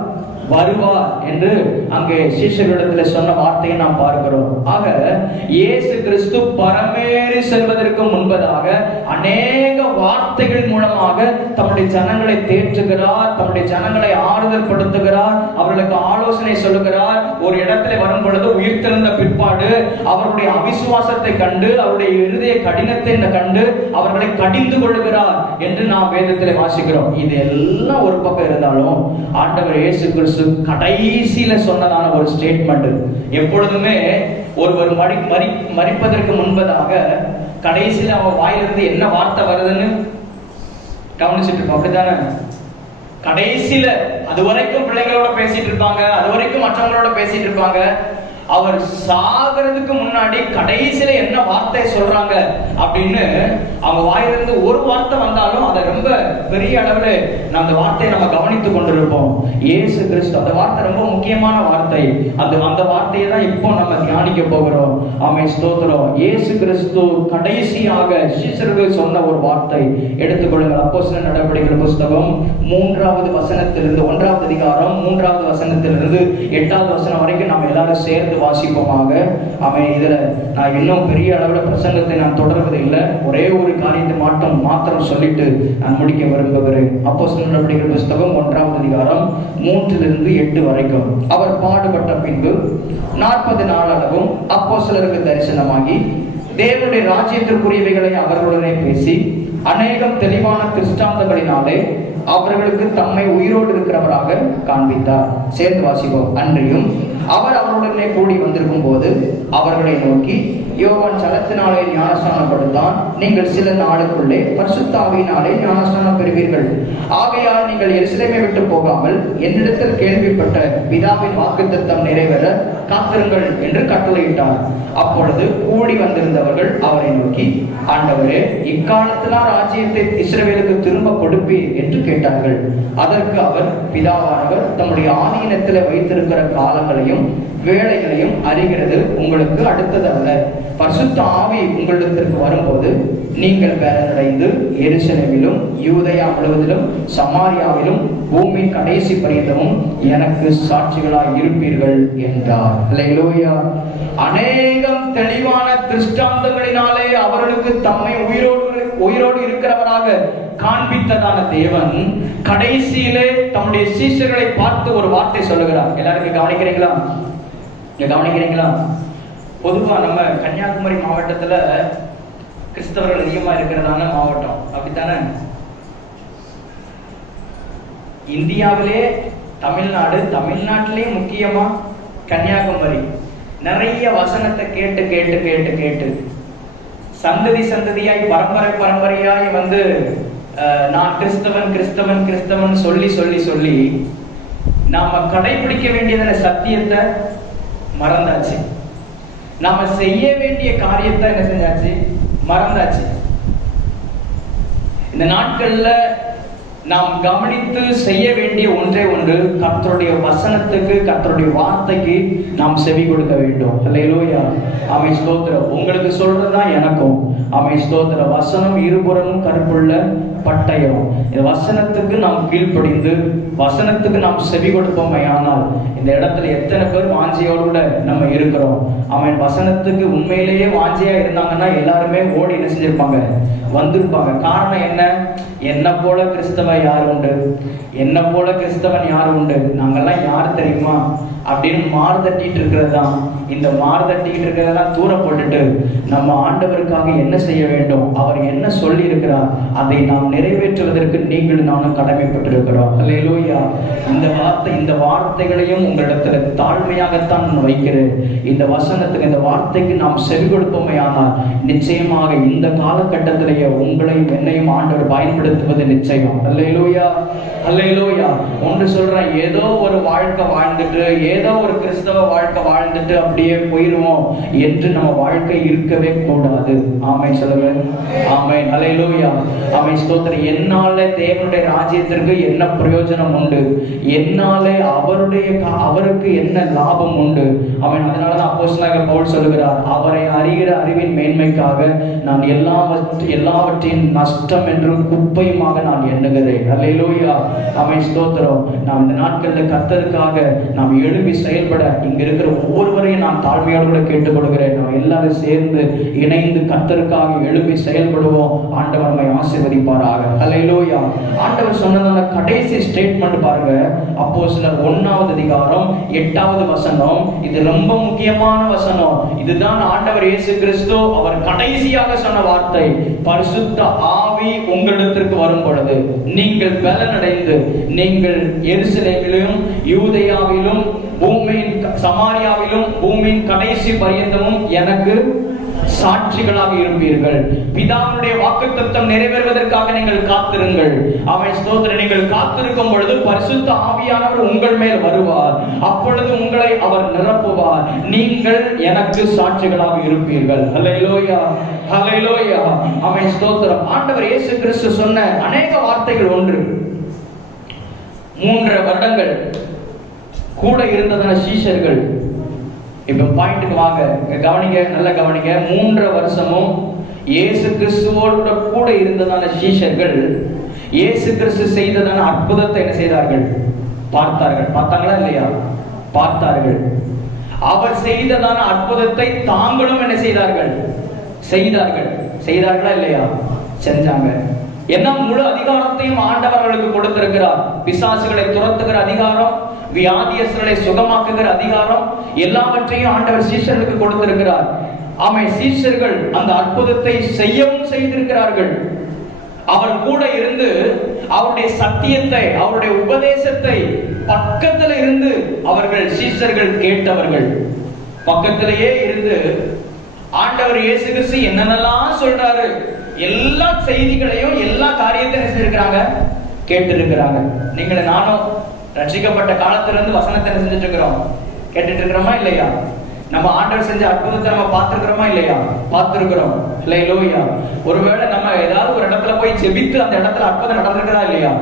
வருவார் என்று அங்கே சீஷர்களிடத்தில் சொன்ன வார்த்தையை நாம் பார்க்கிறோம். ஆக இயேசு கிறிஸ்து பரமேறி செல்வதற்கு முன்பதாக அநேக வார்த்தைகள் மூலமாக தம்முடைய ஜனங்களை தேற்றுகிறார், தம்முடைய ஜனங்களை ஆறுதல் படுத்துகிறார், அவர்களுக்கு ஆலோசனை சொல்லுகிறார். ஒரு இடத்துல வரும் பொழுது உயிர்த்தெழுந்த பிற்பாடு அவருடைய அவிசுவாசத்தை கண்டு அவருடைய இருதய கடினத்தை கண்டு அவர்களை கடிந்து கொள்ளுகிறார் என்று நாம் வேதத்தில் வாசிக்கிறோம். இது எல்லாம் ஒரு பக்கம் இருந்தாலும் ஆண்டவர் இயேசு கிறிஸ்து கடைசியில சொன்னதான ஒரு ஸ்டேட்மெண்ட். எப்பொழுதுமே ஒருவர் மரிப்பதற்கு முன்பதாக கடைசியில அவன் வாயிலிருந்து என்ன வார்த்தை வருதுன்னு கவனிச்சுட்டு இருக்கோம். அப்படித்தானே? கடைசியில அது வரைக்கும் பிள்ளைங்களோட பேசிட்டு இருப்பாங்க, அது வரைக்கும் மற்றவங்களோட பேசிட்டு இருப்பாங்க. அவர் சாகிறதுக்கு முன்னாடி கடைசியில என்ன வார்த்தை சொல்றாங்க அப்படின்னு அவங்க வாயிலிருந்து ஒரு வார்த்தை வந்தாலும் அதை ரொம்ப பெரிய அளவுல அந்த வார்த்தையை நம்ம கவனித்துக் கொண்டிருப்போம். இயேசு கிறிஸ்து அந்த வார்த்தை ரொம்ப முக்கியமான வார்த்தை. அந்த வார்த்தையை தான் இப்போ நம்ம தியானிக்க போகிறோம். ஆமென், ஸ்தோத்திரம். இயேசு கிறிஸ்து கடைசியாக சீஷர்கள் சொன்ன ஒரு வார்த்தை எடுத்துக்கொள்ளுங்கள். அப்போஸ்தலர் நடவடிக்கைகள் புஸ்தகம் 3வது வசனத்திலிருந்து 1வது அதிகாரம் 3வது வசனத்திலிருந்து 8வது வசனம் வரைக்கும் நம்ம எல்லாரும் சேர்ந்து வாசிப்போமாக. அவன் இதுல நான் இன்னும் பெரிய அளவுல பிரசங்கத்தை நான் தொடர்வது இல்லை. ஒரே ஒரு காரியத்தை மாத்திரம் சொல்லிட்டு நான் முடிக்க விரும்புகிறேன். அப்போஸ்தலர் நடவடிக்கைகள் புஸ்தகம் 1வது அதிகாரம் 3லிருந்து 8 வரைக்கும். அவர் பாடுபட்ட பின்பு 40 நாளளவும் அப்போஸ்தலருக்கு தரிசனமாகி தேவனுடைய ராஜ்யத்திற்குரியவைகளை அவர்களுடனே பேசி அநேகம் தெளிவான திருஷ்டாந்தங்களினாலே அவர்களுக்கு தம்மை உயிரோடு இருக்கிறவராக காண்பித்தார். சேர்ந்து வாசிப்போம். அன்றியும் அவர் அவர்களுடனே கூடி வந்திருக்கும் போது அவர்களை நோக்கி, யோவான் ஜலத்தினாலே ஞானஸ்நானப்படுத்தான், நீங்கள் சில நாளுக்குள்ளே பரிசுத்த ஆவியினாலே ஞானஸ்நானம் பெறுவீர்கள். ஆகையால் நீங்கள் எருசலேமை விட்டு போகாமல் என்னிடத்தில் கேள்விப்பட்ட பிதாவின் வாக்குத்தத்தம் நிறைவேற காத்திருங்கள் என்று கட்டளையிட்டார். அப்பொழுது கூடி வந்திருந்தவர்கள் அவரை நோக்கி, ஆண்டவரே, இக்காலத்திலாம் ராஜ்யத்தை இஸ்ரவேலுக்கு திரும்ப கொடுப்பீர் என்று கேட்டார்கள். அதற்கு அவர், பிதாவானவர் தம்முடைய ஆதீனத்தில் வைத்திருக்கிற காலங்களையும் வேலைகளையும் அறிகிறது உங்களுக்கு அடுத்ததல்ல. பரிசுத்த ஆவி உங்களிடத்திற்கு வரும்போது நீங்கள் பலனடைந்து எருசலேமிலும் யூதேயா முழுவதிலும் சமாரியாவிலும் பூமி கடைசி பரியந்தமும் எனக்கு சாட்சிகளாய் இருப்பீர்கள் என்றார். அல்லேலூயா. அநேகம் தெளிவான திருஷ்டாந்தங்களினாலே அவர்களுக்கு தம்மை உயிரோடு இருக்கிறவராக காண்பித்ததான தேவன் கடைசியிலே தம்முடைய சீஷர்களை பார்த்து ஒரு வார்த்தை சொல்லுகிறார். எல்லாருக்கும் கவனிக்கிறீங்களா? பொதுவா நம்ம கன்னியாகுமரி மாவட்டத்துல கிறிஸ்தவர்கள் அதிகமா இருக்கிறதான மாவட்டம். அப்படித்தானே? இந்தியாவிலே தமிழ்நாட்டிலே முக்கியமா கன்னியாகுமரி நிறைய வசனத்தை கேட்டு சந்ததியாய் பரம்பரையாய் வந்து நான் கிறிஸ்தவன் சொல்லி நாம கடைபிடிக்க வேண்டியதான சத்தியத்தை மறந்தாச்சு. நாம செய்ய வேண்டிய காரியத்தை என்ன செஞ்சாச்சு? மறந்தாச்சு. இந்த நாட்கள்ல நாம் கவனித்து செய்ய வேண்டிய ஒன்றே ஒன்று, கர்த்தருடைய வசனத்துக்கு, கர்த்தருடைய வார்த்தைக்கு நாம் செவி கொடுக்க வேண்டும். அல்லேலூயா. ஆமென், ஸ்தோத்திரம். உங்களுக்கு சொல்றதுதான் எனக்கும். ஆமென், ஸ்தோத்திரம். வசனம் இருபுறமும் கருப்புள்ள பட்டயம். இந்த வசனத்துக்கு நாம் கீழ்ப்படிந்து வசனத்துக்கு நாம் செவி கொடுப்போமே ஆனால் இந்த இடத்துல எத்தனை பேர் வாஞ்சியோடு கூட நம்ம இருக்கிறோம். அவன் வசனத்துக்கு உண்மையிலேயே வாஞ்சியா இருந்தாங்கன்னா எல்லாருமே ஓடி என்ன செஞ்சிருப்பாங்க, வந்திருப்பாங்க. காரணம் என்ன? என்ன போல கிறிஸ்தவன் யார் உண்டு, என்ன போல கிறிஸ்தவன் யார் உண்டு, நாங்கெல்லாம் யார் தெரியுமா அப்படின்னு மாறுதட்டிட்டு இருக்கிறது தான். இந்த மாறுதட்டிட்டு இருக்கிறதெல்லாம் தூரம் போட்டுட்டு நம்ம ஆண்டவருக்காக என்ன செய்ய வேண்டும், அவர் என்ன சொல்லி இருக்கிறார், அதை நாம் நிறைவேற்றுவதற்கு நீங்கள் நானும் கடமைப்பட்டிருக்கிறோம். அல்லேலூயா. இந்த வார்த்தைகளையும் உங்களிடத்துல தாழ்மையாகத்தான் நான் வைக்கிறேன். இந்த வசனத்துக்கு, இந்த வார்த்தைக்கு நாம் செவி கொடுப்போமே ஆனால் நிச்சயமாக இந்த காலகட்டத்திலேயே உங்களையும் என்னையும் ஆண்டவர் பயன்படுத்துவது நிச்சயம். அல்லேலூயா, அல்லேலூயா. ஒன்று சொல்றேன், ஏதோ ஒரு வாழ்க்கை வாழ்ந்துட்டு, ஏதோ ஒரு கிறிஸ்தவ வாழ்க்கை வாழ்ந்துட்டு அப்படியே போயிருவோம் என்று நம்ம வாழ்க்கை இருக்கவே கூடாது. ஆமென் சொல்லுங்க. ஆமென், அல்லேலூயா. ஆமென், ஸ்தோத்திரம். என்னால தேவனுடைய ராஜ்யத்திற்கு என்ன பிரயோஜனம் உண்டு, என்னாலே அவருக்கு என்ன லாபம் உண்டு. அவன் அதனாலதான் அப்போஸ்தலனாகிய பவுல் சொல்லுகிறார், அவரை அறிகிற அறிவின் மேன்மைக்காக நான் எல்லாவற்றையும் நஷ்டம் என்றும் குப்பையுமாக நான் எண்ணுகிறேன். அல்லேலூயா. ஆமென், ஸ்தோத்திரம். நாம் இந்த நாட்களில் கர்த்தருக்காக நாம் எழுப்பி செயல்பட இங்க இருக்கிற ஒவ்வொருவரையும் நான் தாழ்மையோடு கூட கேட்டுக்கொள்கிறேன். நாம் எல்லாரும் சேர்ந்து இணைந்து கர்த்தருக்காக எழுப்பி செயல்படுவோம். ஆண்டவர் நம்மை ஆசீர்வதிப்பாராக. அல்லேலூயா. ஆண்டவர் சொன்னதான கடைசி ஸ்டேட்மெண்ட் பாருங்க, அப்போஸ்தலர் 1வது அதிகாரம் 8வது வசனம். இது ரொம்ப முக்கியமான வசனம். இதுதான் ஆண்டவர் இயேசு கிறிஸ்து அவர் கடைசியாக சொன்ன வார்த்தை. பரிசுத்த ஆவி உங்களிடத்திற்கு வரும் பொழுது நீங்கள் பலனடைந்து நீங்கள் எருசலேமிலும் யூதேயாவிலும் பூமியின் சமாரியாவிலும் பூமியின் கடைசி பரியந்தமும் எனக்கு சாட்சிகளாக இருப்பீர்கள். பிதாவுடைய வாக்குத்தத்தம் நிறைவேறுவதற்காக நீங்கள் காத்திருங்கள். ஆமென், ஸ்தோத்திரம். நீங்கள் காத்திருக்கும் பொழுது பரிசுத்த ஆவியானவர் உங்கள் மேல் வருவார். அப்பொழுது உங்களை அவர் நிரப்புவார். நீங்கள் எனக்கு சாட்சிகளாக இருப்பீர்கள். அல்லேலூயா, அல்லேலூயா. ஆமென், ஸ்தோத்திரம். ஆண்டவர் இயேசு கிறிஸ்து சொன்ன அநேக வார்த்தைகள் ஒன்று. 3 வருடங்கள் கூட இருந்ததான சீஷர்கள். இப்ப பாயிண்ட்டுக்கு வாங்க, கவனிங்க, நல்ல கவனிங்க. 3 வருஷமும் இயேசு கிறிஸ்துவோடு கூட இருந்ததான சீஷர்கள் இயேசு கிறிஸ்து செய்ததான அற்புதத்தை என்ன செய்தார்கள்? பார்த்தார்கள். பார்த்தாங்களா இல்லையா? பார்த்தார்கள். அவர் செய்ததான அற்புதத்தை தாங்களும் என்ன செய்தார்கள்? செய்தார்கள். செய்தார்களா இல்லையா? செஞ்சாங்க. என்ன முழு அதிகாரத்தையும் ஆண்டவர்களுக்கு கொடுத்திருக்கிறார். பிசாசுகளை துரத்துகிற அதிகாரம், வியாதியஸ்தர்களை சுகமாக்குகிற அதிகாரம், எல்லாவற்றையும் ஆண்டவர் சீஷர்களுக்கு கொடுத்திருக்கிறார். ஆமை, சீஷர்கள் அந்த அற்புதத்தை செய்யவும் செய்திருக்கிறார்கள். அவர் கூட இருந்து அவருடைய சத்தியத்தை, அவருடைய உபதேசத்தை பக்கத்தில் இருந்து அவர்கள் சீஷர்கள் கேட்டவர்கள். பக்கத்திலேயே இருந்து ஆண்டவர் இயேசு கிறிஸ்து என்னென்னலாம் சொல்றாரு, எல்லா செய்திகளையும், எல்லா காரியத்தையும் செஞ்சிருக்கிறாங்க, கேட்டு இருக்கிறாங்க. நீங்களும் நானும் ரட்சிக்கப்பட்ட காலத்திலிருந்து வசனத்தை செஞ்சுட்டு இருக்கிறோம், கேட்டுட்டு இருக்கிறோமா இல்லையா? நம்ம ஆண்டவர் செஞ்ச அற்புதத்தை நம்ம பார்த்திருக்கிறோமா இல்லையா? பார்த்திருக்கிறோம். அல்லேலூயா. ஒருவேளை நம்ம ஏதாவது ஒரு இடத்துல போய் ஜெபித்து அந்த இடத்துல அற்புதம் நடந்திருக்கிறா இல்லையா?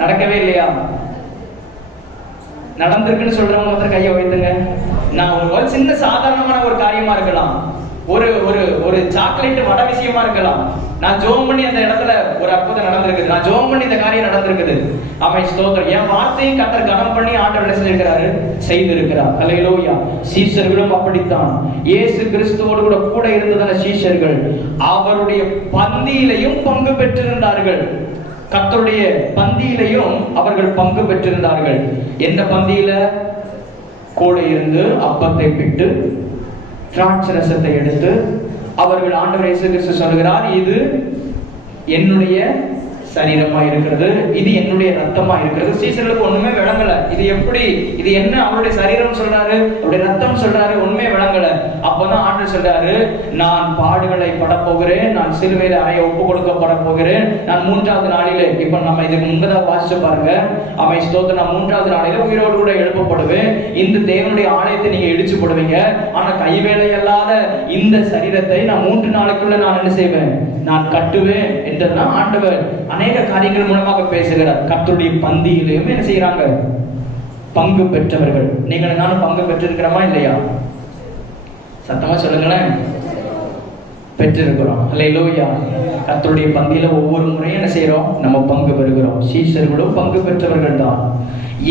நடக்கவே இல்லையா? நடந்திருக்குன்னு சொல்றவங்க ஒருத்தர் கையை வைத்துங்க. நான் ஒரு சின்ன சாதாரணமான ஒரு காரியமா இருக்கலாம், ஒரு ஒரு ஒரு சாக்லேட் வட விஷயமா இருக்கலாம். நான் ஜோம் பண்ணி அந்த இடத்துல ஒரு அற்புதம் நடந்திருக்குது, நான் ஜோம் பண்ணி இந்த காரியம் நடந்திருக்குது. ஆமென், ஸ்தோத்திரம். என் வார்த்தையை கர்த்தர் கனம் பண்ணி ஆண்டவர் என்ன செஞ்சிருக்கிறாரு? செய்திருக்கிறார். அல்லேலூயா. சீஷர்களும் அப்படித்தான். இயேசு கிறிஸ்துவோடு கூட இருந்ததான சீஷர்கள் அவருடைய பந்தியிலையும் பங்கு பெற்றிருந்தார்கள். கர்த்தருடைய பந்தியிலையும் அவர்கள் பங்கு பெற்றிருந்தார்கள். எந்த பந்தியில? கூட இருந்து அப்பத்தை பிட்டு திராட்சை ரசத்தை எடுத்து அவர்கள் ஆண்டவர் இயேசு கிறிஸ்து சொல்கிறார், இது என்னுடைய சரீரமா இருக்கிறது, இது என்னுடைய ரத்தமா இருக்கிறது. சீசர்களுக்கு ஒண்ணுமே விளங்கல. இது எப்படி, இது என்ன அவருடைய சரீரம் சொல்றாரு, அவருடைய ரத்தம் சொல்றாரு, ஒண்ணுமே விளங்கல. அப்பதான் ஆண்டவர் சொல்றாரு, நான் பாடுகளை படப்போகிறேன், நான் சிலுவையில அறைய ஒப்பு கொடுக்கப்பட போகிறேன், நான் 3வது நாளிலே, இப்ப நம்ம இதுக்கு முன்பதாக வாசிச்சு பாருங்க, அமை ஸ்தோத்திரம், நான் 3வது நாளிலே உயிரோடு கூட எழுப்பப்படுவேன். இந்த தேவனுடைய ஆலயத்தை நீங்க இடிச்சு போடுவீங்க, ஆனா கைவேலை அல்லாத இந்த சரீரத்தை நான் 3 நாளுக்குள்ள நான் என்ன செய்வேன்? நான் கட்டுவேன் என்றெல்லாம் ஆண்டவர் அநேக காரியங்கள் மூலமாக பேசுகிறார். கர்த்தருடைய பந்தியிலும் என்ன செய்யறாங்க? பங்கு பெற்றவர்கள். நீங்கள் நானும் பங்கு பெற்றிருக்கிறோமா இல்லையா? சத்தமா சொல்லுங்களேன். பெற்றிருக்கிறோம். அல்லேலூயா. கர்த்தருடைய பந்தியில ஒவ்வொரு முறையும் என்ன செய்யறோம்? நம்ம பங்கு பெறுகிறோம். சீஷர்களும் பங்கு பெற்றவர்கள் தான்.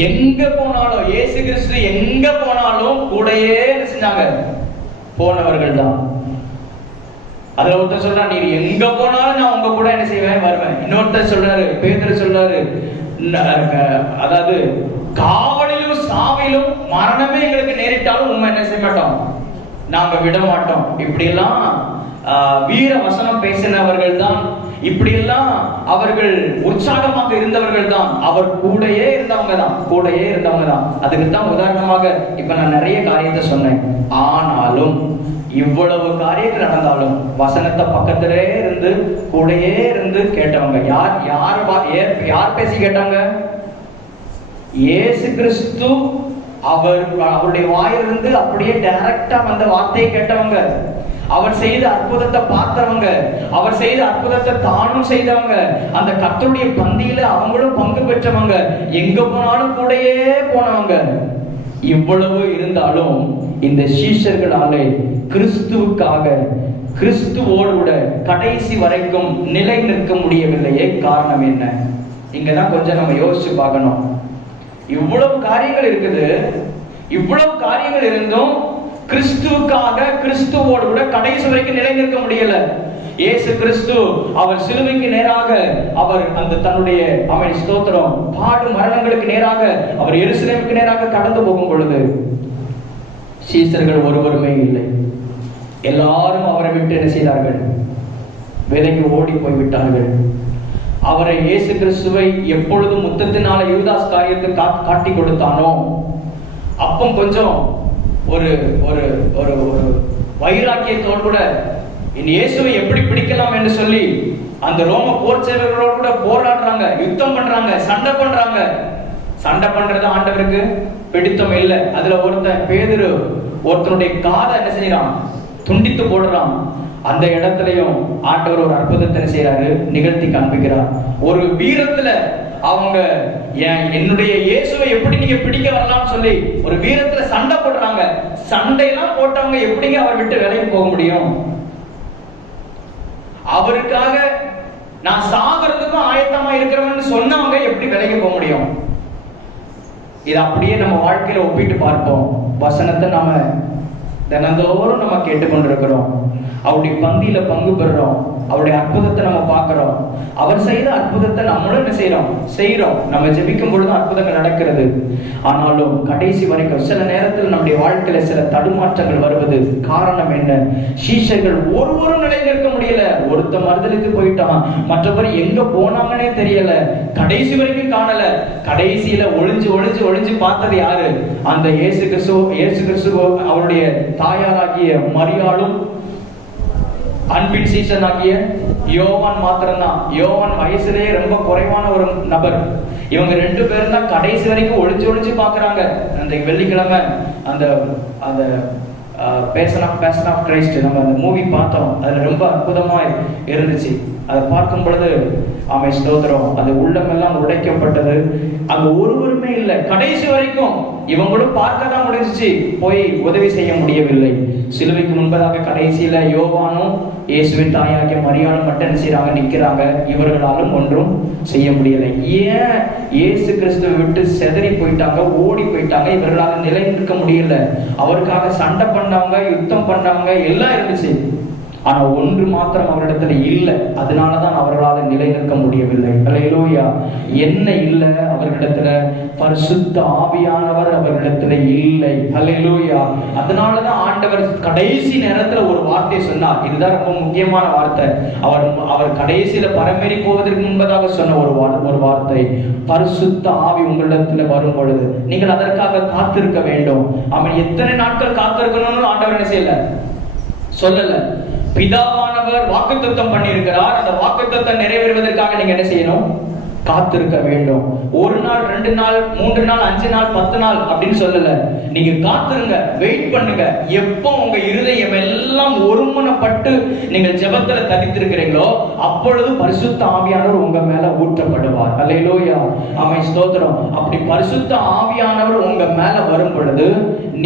எங்க போனாலும் இயேசு கிறிஸ்து எங்க போனாலும் கூடயே என்ன செஞ்சாங்க? போனவர்கள் தான். அதுல ஒருத்தர் சொல்றா, நீ எங்க போனாலும் நான் உங்க கூட என்ன செய்வேன்? வருவேன். இன்னொருத்தர் சொல்றாரு, பேதுரு சொல்றாரு, அதாவது காவலிலும் சாவிலும் மரணமே எங்களுக்கு நேரிட்டாலும் உண்மை என்ன செய்ய மாட்டோம், நாங்க விட மாட்டோம். இப்படி எல்லாம் வீர வசனம் பேசினவர்கள் தான். இப்படி எல்லாம் அவர்கள் உற்சாகமாக இருந்தவர்கள் தான். அவர் கூடயே இருந்தவங்க தான். கூடயே இருந்தவங்க தான். அதுக்கு தான் உதாரணமாக இப்ப நான் நிறைய காரியத்தை சொன்னேன். ஆனாலும் இவ்வளவு காரியங்கள் நடந்தாலும் வசனத்தை பக்கத்திலே இருந்து கூடயே இருந்து கேட்டவங்க யார்? யார் பேசி கேட்டாங்க? இயேசு கிறிஸ்து அவருடைய வாயிலிருந்து அப்படியே டைரக்டா வந்த வார்த்தையை கேட்டவங்க, அவர் செய்த அற்புதத்தை பார்த்தவங்க, அவர் செய்த அற்புதத்தை தானும் செய்தவங்க, அந்த கர்த்தருடைய பந்தியில அவங்களும் பங்கு பெற்றவங்க, எங்க போனாலும் கூடயே போனவங்க. இவ்வளவு இருந்தாலும் இந்த சீஷர்களாலே கிறிஸ்துவுக்காக கிறிஸ்துவோடு கடைசி வரைக்கும் நிலை நிற்க முடியவில்லையே. காரணம் என்ன? இங்கதான் கொஞ்சம் நம்ம யோசிச்சு பார்க்கணும். இவ்வளவு காரியங்கள் இருக்குது, இவ்வளவு காரியங்கள் இருந்தும் கிறிஸ்துவுக்காக கிறிஸ்துவோடு கூட கடைசி வரைக்கும் நிலை நிற்க முடியல. இயேசு கிறிஸ்து அவர் சிலுவைக்கு நேராக அவர் அந்த தன்னுடைய ஸ்தோத்திரம் பாடு மரணங்களுக்கு நேராக அவர் எருசலேமுக்கு நேராக கடந்து போகும் பொழுது சீசர்கள் ஒருவருமே இல்லை. எல்லாரும் அவரை விட்டு என்ன செய்தார்கள்? விலைக்கு ஓடி போய்விட்டார்கள். அவரை இயேசு கிறிஸ்துவை எப்பொழுது முத்தத்தினால யூதாஸ் காரியத்தை காட்டி கொடுத்தானோ அப்பம் கொஞ்சம் ஒரு ஒரு ஒரு ஒரு வைராக்கியத்தோடு கூட இயேசுவை எப்படி பிடிக்கலாம் என்று சொல்லி அந்த ரோம போர் சேவர்களோடு கூட போராடுறாங்க, யுத்தம் பண்றாங்க, சண்டை பண்றாங்க. சண்டை பண்றது ஆண்டவருக்கு பிடித்தம் இல்லை. அதுல பேதுரு ஒருத்தனுடைய காதை என்ன செய்யறான்? துண்டித்து போடுறான். அந்த இடத்துலயும் ஆண்டவர் ஒரு அற்புதத்தை செய்யறாரு, நிகழ்த்தி காண்பிக்கிறார். ஒரு வீரத்துல அவங்க என்னுடைய இயேசுவை எப்படி நீங்க பிடிக்க வரலாம்னு சொல்லி ஒரு வீரத்துல சண்டை போடுறாங்க. சண்டையெல்லாம் போட்டவங்க எப்படிங்க அவர் விட்டு வேலைக்கு போக முடியும்? அவருக்காக நான் சாகிறதுக்கும் ஆயத்தமா இருக்கிறவன்னு சொன்னவங்க எப்படி விலைக்கு போக முடியும்? இது அப்படியே நம்ம வாழ்க்கையில ஒப்பிட்டு பார்ப்போம். வசனத்தை நாம தினந்தோறும் நம்ம கேட்டுக்கொண்டிருக்கிறோம். அவருடைய பந்தியில பங்கு பெறுறோம். அவருடைய அற்புதத்தை நம்ம பார்க்கிறோம். அவர் செய்த அற்புதத்தை நம்மளும் என்ன செய்யறோம். நம்ம ஜெபிக்கும் பொழுது அற்புதங்கள் நடக்கிறது. ஆனாலும் கடைசி வரைக்கும் சில நேரத்தில் நம்முடைய வாழ்க்கையில சில தடுமாற்றங்கள் வருவது காரணம் என்ன? சீஷர்கள் ஒருவரும் நிலை நிற்க முடியல. ஒருத்த மறுதலுக்கு போயிட்டான், மற்றவர் எங்க போனாங்கன்னே தெரியல, கடைசி வரைக்கும் காணல. கடைசியில ஒளிஞ்சு பார்த்தது யாரு? அந்த இயேசு கிறிஸ்து அவருடைய தாயாராகிய மரியாளும் அன்பின் சீசன் ஆகிய யோவான் மாத்திரம்தான். யோவான் வயசுலேயே ரொம்ப குறைவான ஒரு நபர். இவங்க 2 பேரும் தான் கடைசி வரைக்கும் ஒளிஞ்சு பாக்குறாங்க. அந்த வெள்ளிக்கிழமை அந்த அந்த பேஷன் ஆஃப் கிரைஸ்ட் நம்ம அந்த மூவி பார்த்தோம். அதுல ரொம்ப அற்புதமா இருந்துச்சு. அதை பார்க்கும் பொழுது அவன் ஸ்தோத்திரம், அது உள்ளமெல்லாம் உடைக்கப்பட்டது. அங்க ஒருவருமே இல்லை. கடைசி வரைக்கும் இவங்களும் பார்க்க தான் முடிஞ்சிச்சு, போய் உதவி செய்ய முடியவில்லை. சிலுவைக்கு முன்பதாக கடைசியில யோவானும் இயேசுவின் தாயாகிய மரியாளும் மட்டும் என்ன செய்யறாங்க? நிக்கிறாங்க. இவர்களாலும் ஒன்றும் செய்ய முடியலை. ஏன்? இயேசு கிறிஸ்துவை விட்டு செதறி போயிட்டாங்க, ஓடி போயிட்டாங்க. இவர்களால நிலை நிற்க முடியல. அவருக்காக சண்டை பண்ணவங்க, யுத்தம் பண்ணவங்க எல்லாம் இருந்துச்சு. ஆனா ஒன்று மாத்திரம் அவரிடத்துல இல்லை. அதனாலதான் அவர்களால் நிலை நிற்க முடியவில்லை. அல்லேலூயா. என்ன இல்லை அவர்களிடத்துல? பரிசுத்த ஆவியானவர் அவர்களிடத்துல இல்லை. அல்லேலூயா. அதனாலதான் ஆண்டவர் கடைசி நேரத்துல ஒரு வார்த்தை சொன்னார். இதுதான் ரொம்ப முக்கியமான வார்த்தை. அவர் கடைசியில பரமேறி போவதற்கு முன்பதாக சொன்ன ஒரு வார்த்தை, பரிசுத்த ஆவி உங்களிடத்துல வரும் பொழுது நீங்கள் அதற்காக காத்திருக்க வேண்டும். அவன் எத்தனை நாட்கள் காத்திருக்கணும்னு ஆண்டவர் என்ன செய்யல, சொல்லல. பிதாவானவர் வாக்குத்தத்தம் பண்ணி இருக்கிறார். அந்த வாக்குத்தத்தம் நிறைவேறுவதற்காக நீங்க என்ன செய்யணும்? காத்திருக்க வேண்டும். 1 நாள், 2 நாள், 3 நாள், 5 நாள், 10 நாள் அப்படின்னு சொல்லல. நீங்க காத்திருங்க, வெயிட் பண்ணுங்க. எப்போ உங்க இருதயம் எல்லாம் ஒருமனப்பட்டு நீங்கள் ஜெபத்துல தரித்திருக்கிறீங்களோ அப்பொழுது பரிசுத்த ஆவியானவர் உங்க மேல ஊற்றப்படுவார். அல்லேலூயா, ஆமென், ஸ்தோத்திரம். அப்படி பரிசுத்த ஆவியானவர் உங்க மேல வரும் பொழுது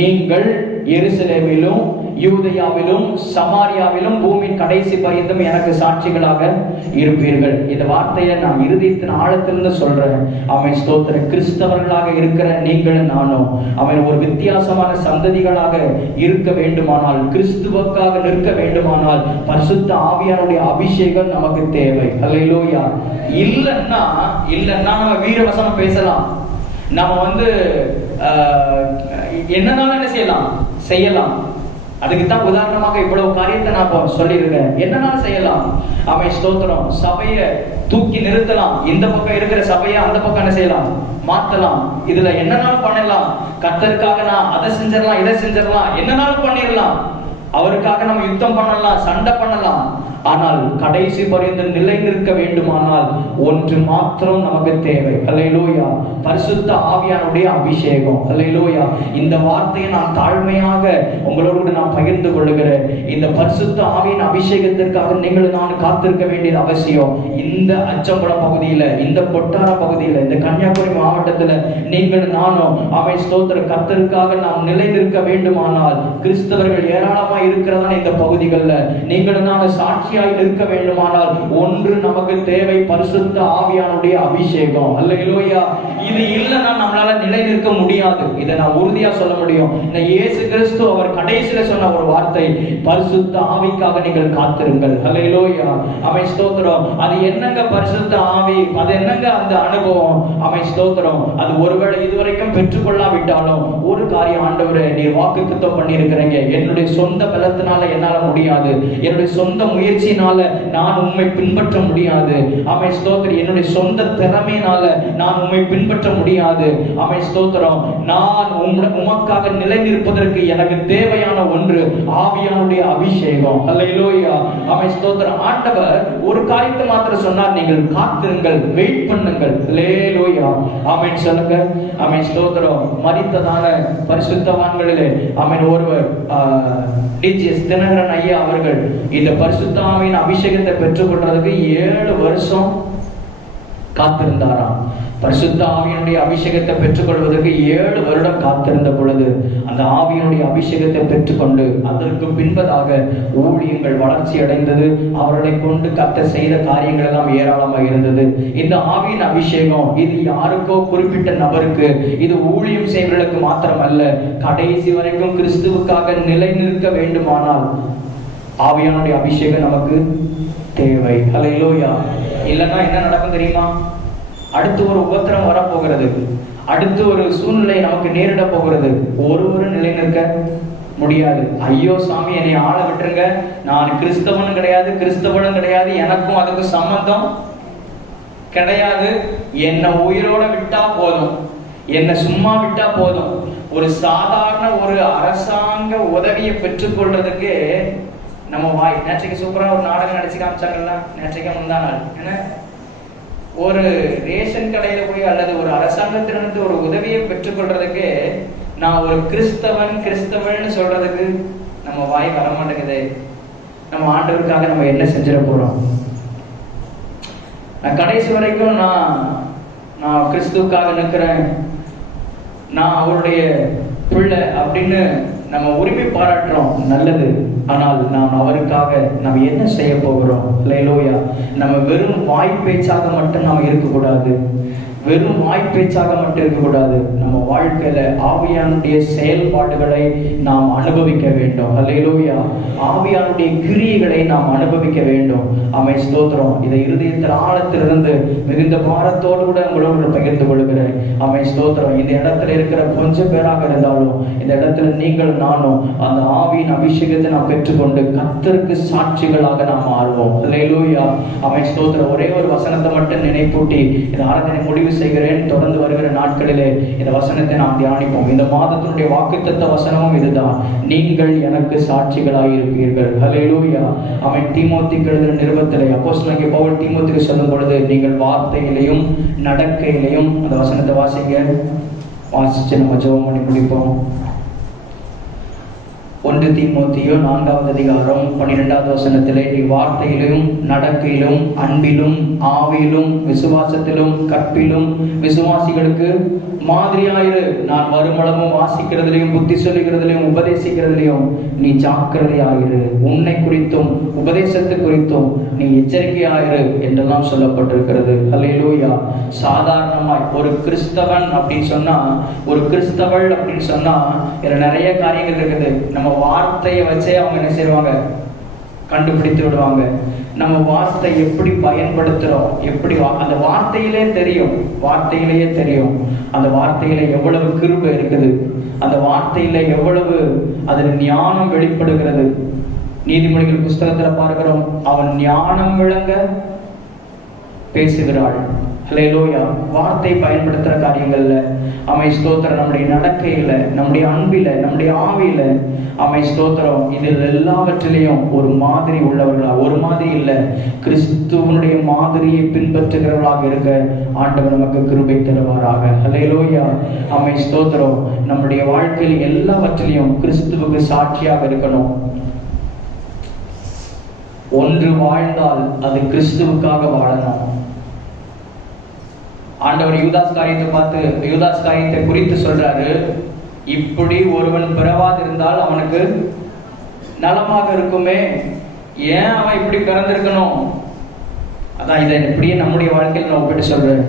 நீங்கள் எருசலேமிலும் யூதேயாவிலும் சமாரியாவிலும் பூமியின் கடைசி பரியந்தம் எனக்கு சாட்சிகளாக இருப்பீர்கள். இந்த வார்த்தையை நான் இருதயத்தின் ஆழத்திலிருந்து சொல்றேன். அவன் ஸ்தோத்திர கிறிஸ்தவர்களாக இருக்கிற நீங்களும் நானும் அவன் ஒரு வித்தியாசமான சந்ததிகளாக இருக்க வேண்டுமானால், கிறிஸ்துவுக்காக நிற்க வேண்டுமானால் பரிசுத்த ஆவியானுடைய அபிஷேகம் நமக்கு தேவை. அல்லேலூயா. இல்லைன்னா நம்ம வீரவசனம் பேசலாம், நம்ம என்னன்னாலும் என்ன செய்யலாம். அதுக்கு தான் உதாரணமாக இவ்வளவு காரியத்தை நான் சொல்லியிருக்கேன். என்னன்னாலும் செய்யலாம். அவன் ஸ்தோத்திரம். சபையை தூக்கி நிறுத்தலாம். இந்த பக்கம் இருக்கிற சபையை அந்த பக்கம் என்ன செய்யலாம், மாத்தலாம். இதுல என்னன்னாலும் பண்ணலாம். கர்த்தருக்காக நான் அதை செஞ்சிடலாம், இதை செஞ்சிடலாம், என்னன்னாலும் பண்ணிடலாம். அவருக்காக நம்ம யுத்தம் பண்ணலாம், சண்டை பண்ணலாம். ஆனால் கடைசி பரியந்தம் நிலை நிற்க வேண்டுமானால் ஒன்று மாத்திரம் நமக்கு தேவை. அல்லேலூயா, பரிசுத்த ஆவியானுடைய அபிஷேகம். அல்லேலூயா. இந்த வார்த்தையை நான் தாழ்மையாக உங்களோடு நான் பகிர்ந்து கொள்ளுகிறேன். இந்த பரிசுத்த ஆவியின் அபிஷேகத்திற்காக நீங்கள் நான் காத்திருக்க வேண்டியது அவசியம். இந்த அச்சம்பலம் பகுதியில, இந்த கொட்டார பகுதியில, இந்த கன்னியாகுமரி மாவட்டத்துல நீங்கள் நானும் அவை ஸ்தோத்திர கர்த்தருக்காக நாம் நிலை நிற்க வேண்டுமானால், கிறிஸ்தவர்கள் ஏராளமாக இருக்கிறதான இந்த பகுதிகளில் நீங்கள் நான் சாட்சியாய் நிற்க வேண்டுமானால் ஒன்று நமக்கு தேவை, பரிசுத்த ஆவியானுடைய அபிஷேகம். அல்லேலூயா. இது இல்லைன்னா நம்மளால நிலை நிற்க முடியாது. இதை நான் உறுதியா சொல்ல முடியும். இந்த இயேசு கிறிஸ்து அவர் கடைசியில சொன்ன ஒரு வார்த்தை, பரிசுத்த ஆவிக்காக நீங்கள் காத்திருங்கள். அல்லேலூயா. அவை ஸ்தோத்திரம். அது என்னங்க பரிசுத்த ஆவி, அது என்னங்க அந்த அனுபவம்? அவை ஸ்தோத்திரம். அது ஒருவேளை இதுவரைக்கும் பெற்றுக்கொள்ளாவிட்டாலும் ஒரு காரியம், ஆண்டவரே நீர் வாக்குத்தத்தம் பண்ணி இருக்கிறீங்க, என்னுடைய சொந்த பலத்தினால என்னால முடியாது, என்னுடைய சொந்த முயற்சியினால நான் உம்மை பின்பற்ற முடியாது. அவை ஸ்தோத்திரம். என்னுடைய சொந்த திறமையினால நான் உம்மை பின்பற்ற முடியாது. அவை ஸ்தோத்திரம். நான் உமக்காக நிலை நிற்பதற்கு எனக்கு தேவையான ஒன்று ஆவியானுடைய அபிஷேகம். அல்லேலூயா. அவை ஸ்தோத்திரம். ஆண்டவர் ஒரு காரியத்தை மாத்திரம் சொன்னார், நீங்கள் காத்திருங்கள், வெயிட் பண்ணுங்கள். அல்லேலூயா. ஆமென் சொல்லுங்க. ஆமென் ஸ்தோத்திரம். மரித்ததான பரிசுத்தவான்களிலே ஆமென் ஒருவர் டிஜிஎஸ் தினகரன் ஐயா அவர்கள் இந்த பரிசுத்தாவின் அபிஷேகத்தை பெற்றுக்கொள்றதுக்கு 7 வருஷம் காத்திருந்தாராம். பரிசுத்த ஆவியினுடைய அபிஷேகத்தை பெற்றுக்கொள்வதற்கு 7 வருடம் காத்திருந்த பொழுது அந்த ஆவியினுடைய அபிஷேகத்தை பெற்றுக்கொண்டு அதற்கு பின்பதாக ஊழியங்கள் வளர்ச்சி அடைந்தது. அவர்களை கொண்டு கர்த்தர் செய்த காரியங்கள் எல்லாம் ஏராளமாக இருந்தது. இந்த ஆவியின் அபிஷேகம் இது யாருக்கோ குறிப்பிட்ட நபருக்கு, இது ஊழியம் செய்வர்களுக்கு மாத்திரம் அல்ல, கடைசி வரைக்கும் கிறிஸ்துவுக்காக நிலை நிற்க வேண்டுமானால் ஆவியானுடைய அபிஷேகம் நமக்கு தேவை. அல்லேலூயா. இல்லைன்னா என்ன நடக்கும் தெரியுமா? அடுத்து ஒரு உபத்திரம் வரப்போகிறது, அடுத்து ஒரு சூழ்நிலை நமக்கு நேரிட போகிறது. ஒருவரும் நிலை நிற்க முடியாது. ஐயோ சாமி என்னை ஆள விட்டுருங்க, நான் கிறிஸ்தவனும் கிடையாது, கிறிஸ்தவனும் கிடையாது, எனக்கும் அதுக்கும் சம்பந்தம் கிடையாது, என்னை உயிரோட விட்டா போதும், என்னை சும்மா விட்டா போதும். ஒரு சாதாரண ஒரு அரசாங்க உதவியை பெற்றுக்கொள்றதுக்கு நம்ம வாய். நேற்றைக்கு சூப்பரா ஒரு நாடகம் நடிச்சு காமிச்சாங்கல்ல, நேற்றைக்கு முந்தா நாள். என்ன, ஒரு ரேஷன் கடையில போய் அல்லது ஒரு அரசாங்கத்திலிருந்து ஒரு உதவியை பெற்றுக்கொள்றதுக்கு நான் ஒரு கிறிஸ்தவன் சொல்றதுக்கு நம்ம வாய் வர மாட்டேங்குது. நம்ம ஆண்டவருக்காக நம்ம என்ன செஞ்சிட போறோம்? நான் கடைசி வரைக்கும் நான் கிறிஸ்துவுக்காக நிற்கிறேன், நான் அவருடைய பிள்ளை அப்படின்னு நம்ம உரிமை பாராட்டுறோம், நல்லது. ஆனால் நாம் அவருக்காக நம்ம என்ன செய்ய போகிறோம்? அல்லேலூயா. நம்ம வெறும் வாய் பேச்சாக மட்டும் நாம் இருக்கக்கூடாது, வெறும் வாய் பேச்சாக மட்டும் இருக்கக்கூடாது. நம்ம வாழ்க்கையில ஆவியானுடைய செயல்பாடுகளை நாம் அனுபவிக்க வேண்டும். அல்லேலூயா. ஆவியானுடைய கிரியைகளை நாம் அனுபவிக்க வேண்டும். ஆமென் ஸ்தோத்திரம். இதை இருதயத்தின் ஆழத்திலிருந்து மிகுந்த பாரத்தோடு கூட உங்களோடு பகிர்ந்து கொள்கிறேன். ஆமென் ஸ்தோத்திரம். இந்த இடத்துல இருக்கிற கொஞ்சம் பேராக இருந்தாலும் இந்த இடத்துல நீங்கள் நானும் அந்த ஆவியின் அபிஷேகத்தை நாம் பெற்றுக்கொண்டு கர்த்தருக்கு சாட்சிகளாக நாம் மாறுவோம். அல்லேலூயா. ஆமென் ஸ்தோத்திரம். ஒரே ஒரு வசனத்தை மட்டும் நினைப்பூட்டி இந்த ஆராதனை முடிவு முடிவு செய்கிறேன். தொடர்ந்து வருகிற நாட்களிலே இந்த வசனத்தை நாம் தியானிப்போம். இந்த மாதத்தினுடைய வாக்குத்தத்த வசனமும் இதுதான், நீங்கள் எனக்கு சாட்சிகளாய் இருப்பீர்கள். ஹல்லேலூயா. அவன் தீமோத்தேயுக்கு எழுதின நிருபத்திலே அப்போஸ்தலனாகிய பவுல் தீமோத்தேயுக்கு சொல்லும் பொழுது, நீங்கள் வார்த்தையிலையும் நடக்கையிலையும், அந்த வசனத்தை வாசிங்க, வாசிச்சு நம்ம ஜெபம் பண்ணி முடிப்போம். 1 தீமோத்தேயு 4வது அதிகாரம் 12வது வசனத்திலே, நீ வார்த்தையிலும் நடக்கையிலும் அன்பிலும் ஆவியிலும் விசுவாசத்திலும் கற்பிலும் விசுவாசிகளுக்கு மாதிரியாயிரு. நான் வருமளவும் வாசிக்கிறதுலையும் புத்தி சொல்லுகிறதுலையும் உபதேசிக்கிறதுலையும் நீ ஜாக்கிரதையாயிரு. உன்னை குறித்தும் உபதேசத்தை குறித்தும் நீ எச்சரிக்கையாயிரு என்றெல்லாம் சொல்லப்பட்டிருக்கிறது. ஹல்லேலூயா. சாதாரணமாய் ஒரு கிறிஸ்தவன் அப்படின்னு சொன்னா, ஒரு கிறிஸ்தவள் அப்படின்னு சொன்னா இதுல நிறைய காரியங்கள் இருக்குது. நம்ம வார்த்தையை வச்சே அவங்க என்ன செய்வாங்க, கண்டுபிடித்து விடுவாங்க. நம்ம வார்த்தை எப்படி பயன்படுத்துறோம், எப்படி அந்த வார்த்தையிலே தெரியும், வார்த்தையிலேயே தெரியும் அந்த வார்த்தையில எவ்வளவு கிருபை இருக்குது, அந்த வார்த்தையில எவ்வளவு அதில் ஞானம் வெளிப்படுகிறது. நீதிமொழிகள் புஸ்தகத்துல பார்க்கிறோம், அவன் ஞானம் விளங்க பேசுகிறாள். ஹல்லேலூயா. வார்த்தை பயன்படுத்துற காரியங்கள்ல அமை ஸ்தோத்திரம், நம்முடைய நடக்கையில, நம்முடைய அன்பில, நம்முடைய ஆவியில அமை ஸ்தோத்திரம், இதில் எல்லாவற்றிலையும் ஒரு மாதிரி உள்ளவர்களா, ஒரு மாதிரி இல்லை, கிறிஸ்துவனுடைய மாதிரியை பின்பற்றுகிறவர்களாக இருக்க ஆண்டவர் நமக்கு கிருபை தருவாராக. ஹல்லேலூயா. அமை ஸ்தோத்திரம், நம்முடைய வாழ்க்கையில் எல்லாவற்றிலையும் கிறிஸ்துவுக்கு சாட்சியாக இருக்கணும். ஒன்று வாழ்ந்தால் அது கிறிஸ்துவுக்காக வாழணும். ஆண்டவர் யூதாஸ் காரியத்தை பார்த்து, யூதாஸ் காரியத்தை குறித்து சொல்றாரு, இப்படி ஒருவன் பிறவாதிருந்தால் அவனுக்கு நலமாக இருக்குமே, ஏன் அவன் இப்படி பிறந்திருக்கணும்? அதான் இதை இப்படியே நம்முடைய வாழ்க்கையில் நான் ஒப்பிட்டு சொல்றேன்.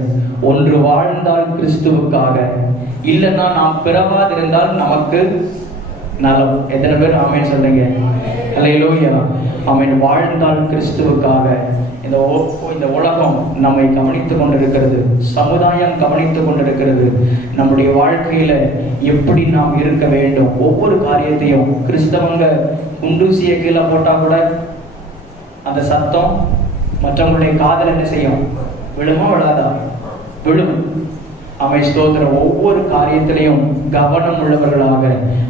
ஒன்று வாழ்ந்தால் கிறிஸ்துவுக்காக, இல்லைன்னா நாம் பிறவாதிருந்தால் நமக்கு நலம். எத்தனை பேர் ஆமென் சொல்லுங்க? ஹல்லேலூயா. ஆமென். வாழ்ந்தால் கிறிஸ்துவுக்காக. இந்த உலகம் நம்மை கவனித்துக் கொண்டிருக்கிறது, சமுதாயம் கவனித்துக் கொண்டிருக்கிறது. நம்முடைய வாழ்க்கையில எப்படி நாம் இருக்க வேண்டும், ஒவ்வொரு காரியத்தையும். கிறிஸ்தவங்க குண்டூசியை கீழே போட்டா கூட அந்த சத்தம் மற்றவங்களுடைய காதல் என்ன செய்யும், விழுமா விழாதா? விழும். அமை ஸ்தோத்திரம், ஒவ்வொரு காரியத்திலையும் கவனம் உள்ளவர்களாக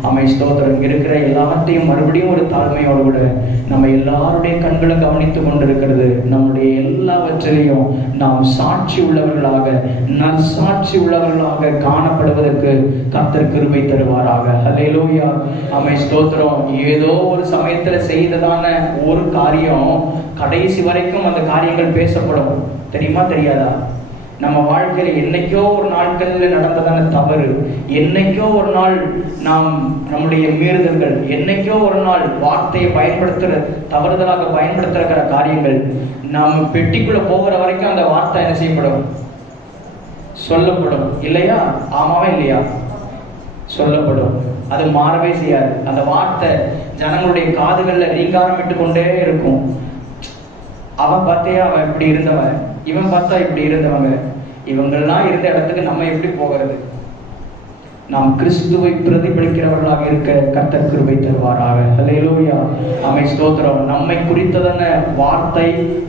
அமை ஸ்தோத்திரம் இருக்கிற எல்லாத்தையும் மறுபடியும் ஒரு தாழ்மையோடு கூட நம்ம எல்லாருடைய கண்களும் கவனித்துக் கொண்டிருக்கிறது. நம்முடைய எல்லாவற்றிலையும் நாம் சாட்சி உள்ளவர்களாக, நற்சாட்சி உள்ளவர்களாக காணப்படுவதற்கு கர்த்தர் கிருபை தருவாராக. ஹல்லேலூயா. அமை ஸ்தோத்திரம். ஏதோ ஒரு சமயத்துல செய்ததான ஒரு காரியம் கடைசி வரைக்கும் அந்த காரியங்கள் பேசப்படும். தெரியுமா தெரியாதா? நம்ம வாழ்க்கையில என்னைக்கோ ஒரு நாட்கள்ல நடந்ததான தவறு, என்னைக்கோ ஒரு நாள் நாம் நம்முடைய மீறுதல்கள், என்னைக்கோ ஒரு நாள் வார்த்தையை பயன்படுத்துற தவறுதலாக பயன்படுத்துகிற காரியங்கள், நாம் பெட்டிக்குள்ள போகிற வரைக்கும் அந்த வார்த்தை என்ன செய்யப்படும், சொல்லப்படும். இல்லையா? ஆமாவா இல்லையா? சொல்லப்படும். அது மாறவே செய்யாது. அந்த வார்த்தை ஜனங்களுடைய காதுகள்ல ரீங்காரமிட்டு கொண்டே இருக்கும். அவன் பார்த்தியா அவன் இப்படி இருந்தவன், இவன் பார்த்தா இப்படி இருந்தவங்க, இவங்கெல்லாம் இருந்த இடத்துக்கு நம்ம எப்படி போகிறது? நாம் கிறிஸ்துவை பிரதிபலிக்கிறவர்களாக இருக்க கர்த்தர் கிருபை தருவாராக. ஹல்லேலூயா. ஆமென் ஸ்தோத்திரம். நம்மை குறித்ததான வார்த்தை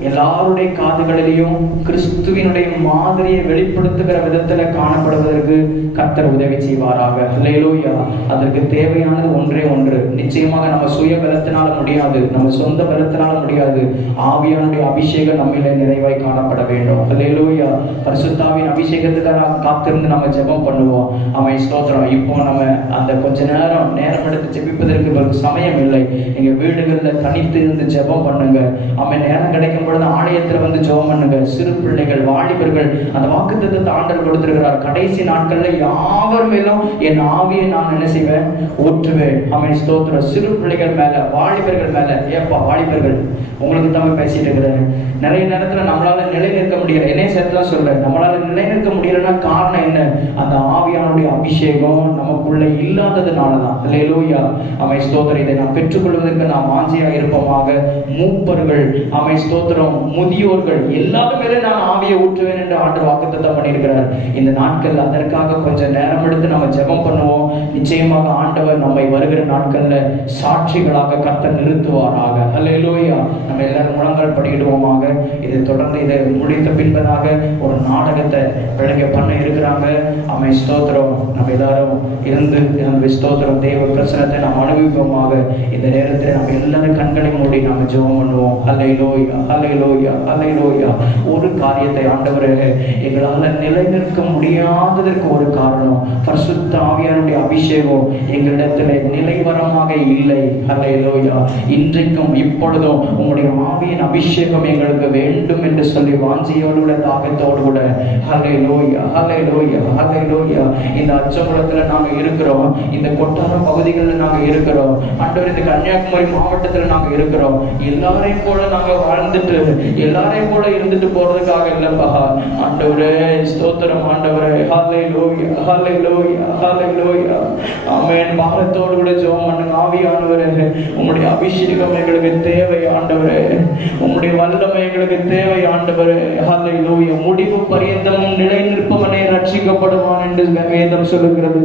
எல்லாருடைய காதுகளிலையும் கிறிஸ்துவினுடைய மாதிரியை வெளிப்படுத்துகிற விதத்துல காணப்படுவதற்கு கர்த்தர் உதவி செய்வாராக. ஹல்லேலூயா. அதற்கு தேவையானது ஒன்றே ஒன்று. நிச்சயமாக நம்ம சுய பலத்தினால முடியாது, நம்ம சொந்த பலத்தினால முடியாது. ஆவியானுடைய அபிஷேகம் நம்மிலே நிறைவாய் காணப்பட வேண்டும். ஹல்லேலூயா. பரிசுத்தாவின் அபிஷேகத்துக்காக காத்திருந்து நம்ம ஜெபம் பண்ணுவோம். ஆமென் ஸ்தோத்திரம். இப்போ நம்ம அந்த கொஞ்ச நேரம் எடுத்து ஜெபிப்பதற்கு சமயம் இல்லை. நீங்க வீடுகள்ல தனித்து இருந்து ஜெபம் பண்ணுங்க. அவன் நேரம் கிடைக்கும் பொழுது ஆலயத்துல வந்து ஜெபம் பண்ணுங்க. சிறு பிள்ளைகள், வாலிபர்கள், அந்த வாக்குத்தத்தத்தை ஆண்டவர் கொடுத்திருக்கிறார். கடைசி நாட்கள்ல யாவர் மேலும் என் ஆவியை நான் என்ன செய்வேன், ஊற்றுவேன். அவன் ஸ்தோத்திரம். சிறு பிள்ளைகள் மேல, வாலிபர்கள் மேல. ஏப்பா வாலிபர்கள், உங்களுக்கு தான் பேசிட்டு இருக்கிறேன். நிறைய நேரத்துல நம்மளால நிலை நிற்க முடியல. என்னைய சேர்த்துதான் சொல்றேன், நம்மளால நிலை நிற்க முடியலன்னா காரணம் என்ன? அந்த ஆவியானுடைய அபிஷேகம் நமக்குள்ள இல்லாததுனாலதான். ஹல்லேலூயா. ஆமென் ஸ்தோத்திரம். இதை நாம் பெற்றுக்கொள்வதற்கு நாம் வாஞ்சியா இருப்போமாக. மூப்பர்கள், ஆமென் ஸ்தோத்திரம், முதியோர்கள் எல்லாருமே நான் ஆவியை ஊற்றுவேன் என்று ஆண்டவர் வாக்குத்தத்தம் பண்ணியிருக்கிறார். இந்த நாட்கள் அதற்காக கொஞ்சம் நேரம் எடுத்து நம்ம ஜெபம் பண்ணுவோம். நிச்சயமாக ஆண்டவர் நம்மை வருகிற நாட்கள்ல சாட்சிகளாக கர்த்தர் நிறுத்துவாராக. ஹல்லேலூயா. நம்ம எல்லாரும் முழங்கால் படிக்கிடுவோமாக. இதை தொடர்ந்து இதை முடித்த பின்பதாக ஒரு நாடகத்தை பிள்ளைங்க பண்ண இருக்கிறாங்க. அவன் ஸ்தோத்திரம். நம்ம எல்லாரும் இருந்து ஸ்தோத்திரம் தேவ பிரசனத்தை நாம் அனுபவிப்போமாக. இந்த நேரத்தில் நம்ம எல்லாரும் கண்களை மூடி நாம் ஜெபம் பண்ணுவோம். ஹல்லேலூயா, ஹல்லேலூயா, ஹல்லேலூயா. ஒரு காரியத்தை ஆண்டவரே, எங்களால் நிலைநிற்க முடியாததற்கு ஒரு காரணம் பரிசுத்த ஆவியாருடைய அபிஷேகம் எங்களிடத்தில் நிலைவரமாக இல்லை. ஹல்லேலூயா. இன்றைக்கும் இப்பொழுதும் உங்களுடைய ஆவியின் அபிஷேகம் எங்களுக்கு வேண்டும் என்று சொல்லி வாஞ்சியோடு கூட தாகத்தோடு கூட ஹல்லேலூயா, ஹல்லேலூயா, ஹல்லேலூயா. இந்த அச்சகுளத்தில் நாங்கள் இருக்கிறோம், இந்த கொட்டார பகுதிகளில் நாங்கள் இருக்கிறோம் ஆண்டவர், இந்த கன்னியாகுமரி மாவட்டத்தில் நாங்கள் இருக்கிறோம். எல்லாரையும் போல நாங்கள் வாழ்ந்துட்டு எல்லாரையும் போல இருந்துட்டு போறதுக்காக இல்லப்பா ஆண்டவரே. ஸ்தோத்திரம் ஆண்டவரே. ஹல்லேலூயா, ஹல்லேலூயா, ஹல்லேலூயா. ஆமென். பாரத்தோடு கூட ஜெபம் பண்ணுங்க. ஆவியானவரே, உம்முடைய அபிஷேகம் எங்களுக்கு தேவை ஆண்டவரே. உம்முடைய வல்லமை எங்களுக்கு தேவை ஆண்டவரே. ஹல்லேலூயா. முடிவு பரியந்தமும் நிலை நிற்பவனே ரட்சிக்கப்படுவான் என்று வேதம் சொல்லுகிறது.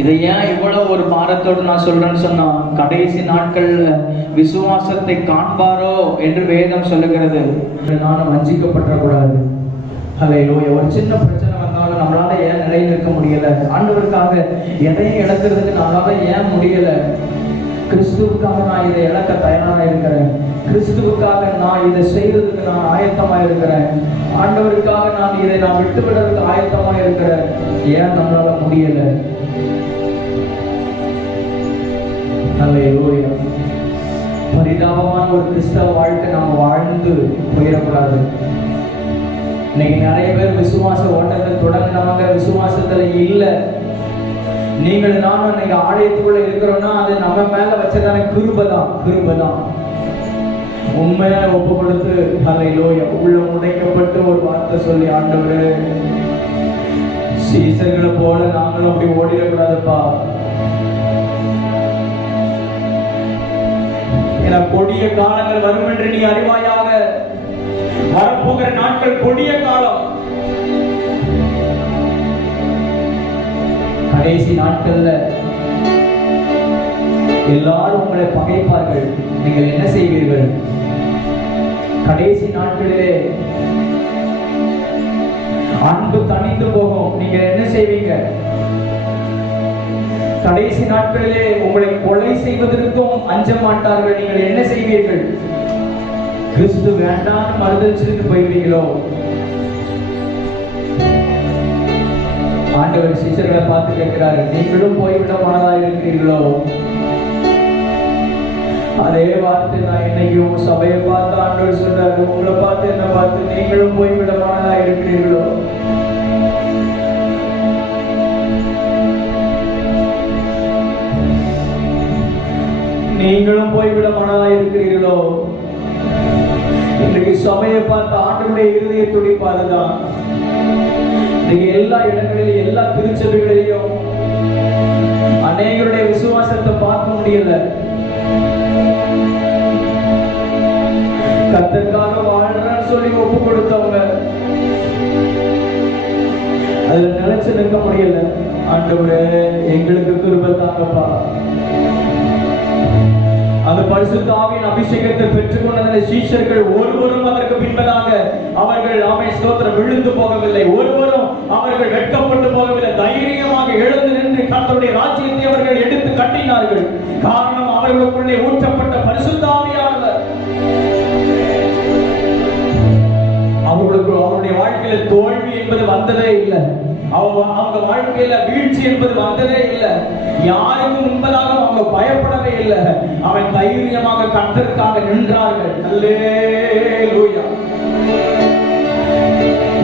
இதை ஏன் இவ்வளவு ஒரு பாரத்தோடு நான் சொல்றேன்னு சொன்னா, கடைசி நாட்கள்ல விசுவாசத்தை காண்பாரோ என்று வேதம் சொல்லுகிறது. நானும் வஞ்சிக்கப்படக்கூடாது. ஹல்லேலூயா. ஒரு சின்ன பிரச்சனை வந்தாலும் நம்மளால ஏன் நிலை நிற்க முடியல? ஆண்டவருக்காக எதையும் இழக்கிறதுக்கு நம்மளால ஏன் முடியல? கிறிஸ்துவுக்காக நான் இதை இழக்க தயாரா இருக்கிறேன். கிறிஸ்துவுக்காக நான் இதை செய்யறதுக்கு நான் ஆயத்தமா இருக்கிறேன். ஆண்டவருக்காக நான் இதை விட்டு விடுறதுக்கு ஆயத்தமா இருக்கிறேன். ஏன் நம்மளால முடியல? ஹல்லேலூயா. பரிதாபமான ஒரு கிறிஸ்தவ வாழ்க்கை நாம் வாழ்ந்து போயிடக்கூடாது. இன்னைக்கு நிறைய பேர் விசுவாச ஓட்டத்தை தொடங்கினவங்க விசுவாசத்துல இல்லை. நீங்கள் நானும் இன்னைக்கு ஆலயத்துக்குள்ள இருக்கிறோம்னா அது நம்ம மேல வச்சதான கிருபைதான். உண்மையா ஒப்பு கொடுத்து ஹல்லேலூயா உள்ள உடைக்கப்பட்டு ஒரு வார்த்தை சொல்லி, ஆண்டவரே, சீசர்களை போல நாங்களும் அப்படி ஓடிடக்கூடாதுப்பா. என கொடிய காலங்கள் வரும் என்று நீ அறிவாயாக. வரப்போகிற நாட்கள் கொடிய காலம். கடைசி நாட்கள்ல எல்லாரும் உங்களை பகைப்பார்கள். நீங்கள் என்ன செய்வீர்கள்? கடைசி நாட்களிலே அன்பு தணிந்து போகும். நீங்க என்ன செய்வீங்க? கடைசி நாட்களிலே உங்களை கொலை செய்வதற்கும் அஞ்ச மாட்டார்கள். நீங்கள் என்ன செய்வீர்கள்? கிறிஸ்து வேண்டாம் மறுதலிச்சுட்டு போய்வீங்களோ? ஆண்டவர் சீசர்களை பார்த்து கேட்கிறாரு, நீங்களும் போய்விட மனதாக இருக்கிறீர்களோ? அதே வார்த்தை நான் இன்னைக்கும் சபையை பார்த்து ஆண்டவர் சொல்றாரு, உங்களை பார்த்து என்ன பார்த்து நீங்களும் போய்விட மனதாக இருக்கிறீர்களோ? நீங்களும் போய்விட மனதாக இருக்கிறீர்களோ? இன்றைக்கு சபையை பார்த்து ஆண்டவருடைய இருதய துடிப்பாதுதான். இன்னைக்கு எல்லா இடங்களிலும் எல்லா திருச்சபைகளிலும் அநேகருடைய விசுவாசத்தை பார்க்க முடியல. கர்த்தருக்காக வாழ்றேன்னு சொல்லி ஒப்பு கொடுத்தவங்க அதுல நிலைச்சு நிற்க முடியல. ஆண்டவரே, எங்களுக்கு கிருபை தாங்கப்பா. அந்த பரிசுத்த ஆவியின் அபிஷேகத்தை பெற்றுக்கொண்ட சீஷர்கள் ஒருவரும் அதற்கு பின்பதாக அவர்கள் ஸ்தோத்திரம் விழுந்து போகவில்லை. ஒருவரும் அவர்கள் வெட்கப்பட்டு போகவில்லை. தைரியமாக எழுந்து நின்று கர்த்தருடைய ராஜ்யத்தை அவர்கள் எடுத்து கட்டினார்கள். காரணம், அவர்களுக்குள்ளே ஊற்றப்பட்ட பரிசுத்த ஆவியானவர். அவருடைய வாழ்க்கையில தோல்வி என்பது வந்ததே இல்லை. அவங்க வாழ்க்கையில வீழ்ச்சி என்பது வந்ததே இல்லை. யாருக்கும் முன்பதாக அவங்க பயப்படவே இல்லை. அவன் தைரியமாக கர்த்தருக்காக நின்றார்கள். அல்லேலூயா.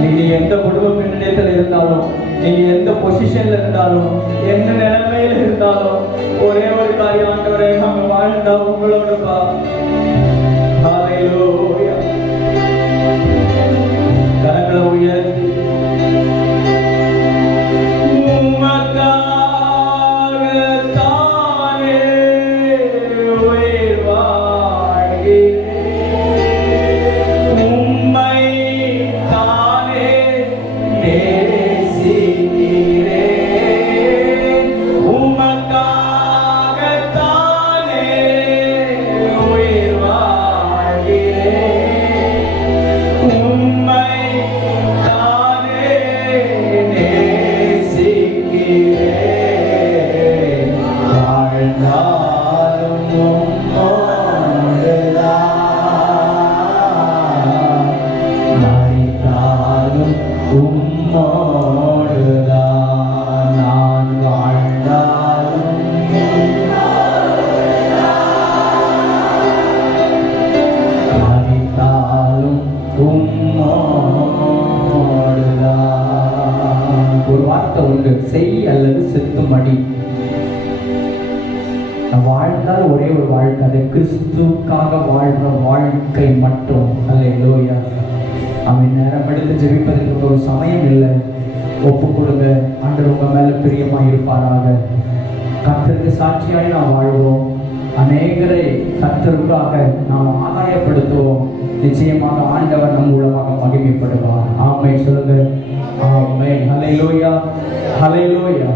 நீங்க எந்த குடும்ப பின்னணியத்தில் இருந்தாலும், நீங்க எந்த பொசிஷன்ல இருந்தாலும், எந்த நிலைமையில இருந்தாலும், ஒரே ஒரு காரியம், ஆண்டவரே, நாங்க வாழ்ந்தா உங்களோடப்பா. ஹல்லேலூயா. கரங்களை உயர்த்தி உயிர் நான் வாழ்ந்தால் ஒரே ஒரு வாழ்க்கை, அது கிறிஸ்துவுக்காக வாழ்ற வாழ்க்கை மட்டும். அல்லேலூயா. அவன் நேரம் எடுத்து ஜெபிப்பதற்கு ஒரு சமயம் இல்லை. ஒப்பு கொடுங்க. ஆண்டவர் உங்க மேல பிரியமா இருப்பாராக. கர்த்தருக்கு சாட்சியாய் நாம் வாழ்வோம். அநேகரை கர்த்தருக்காக நாம் ஆதாயப்படுத்துவோம். நிச்சயமாக ஆண்டவர் நம் மூலமாக மகிமைப்படுவார். ஆமென் சொல்லுங்க. ஆமென். ஹல்லேலூயா. ஹல்லேலூயா.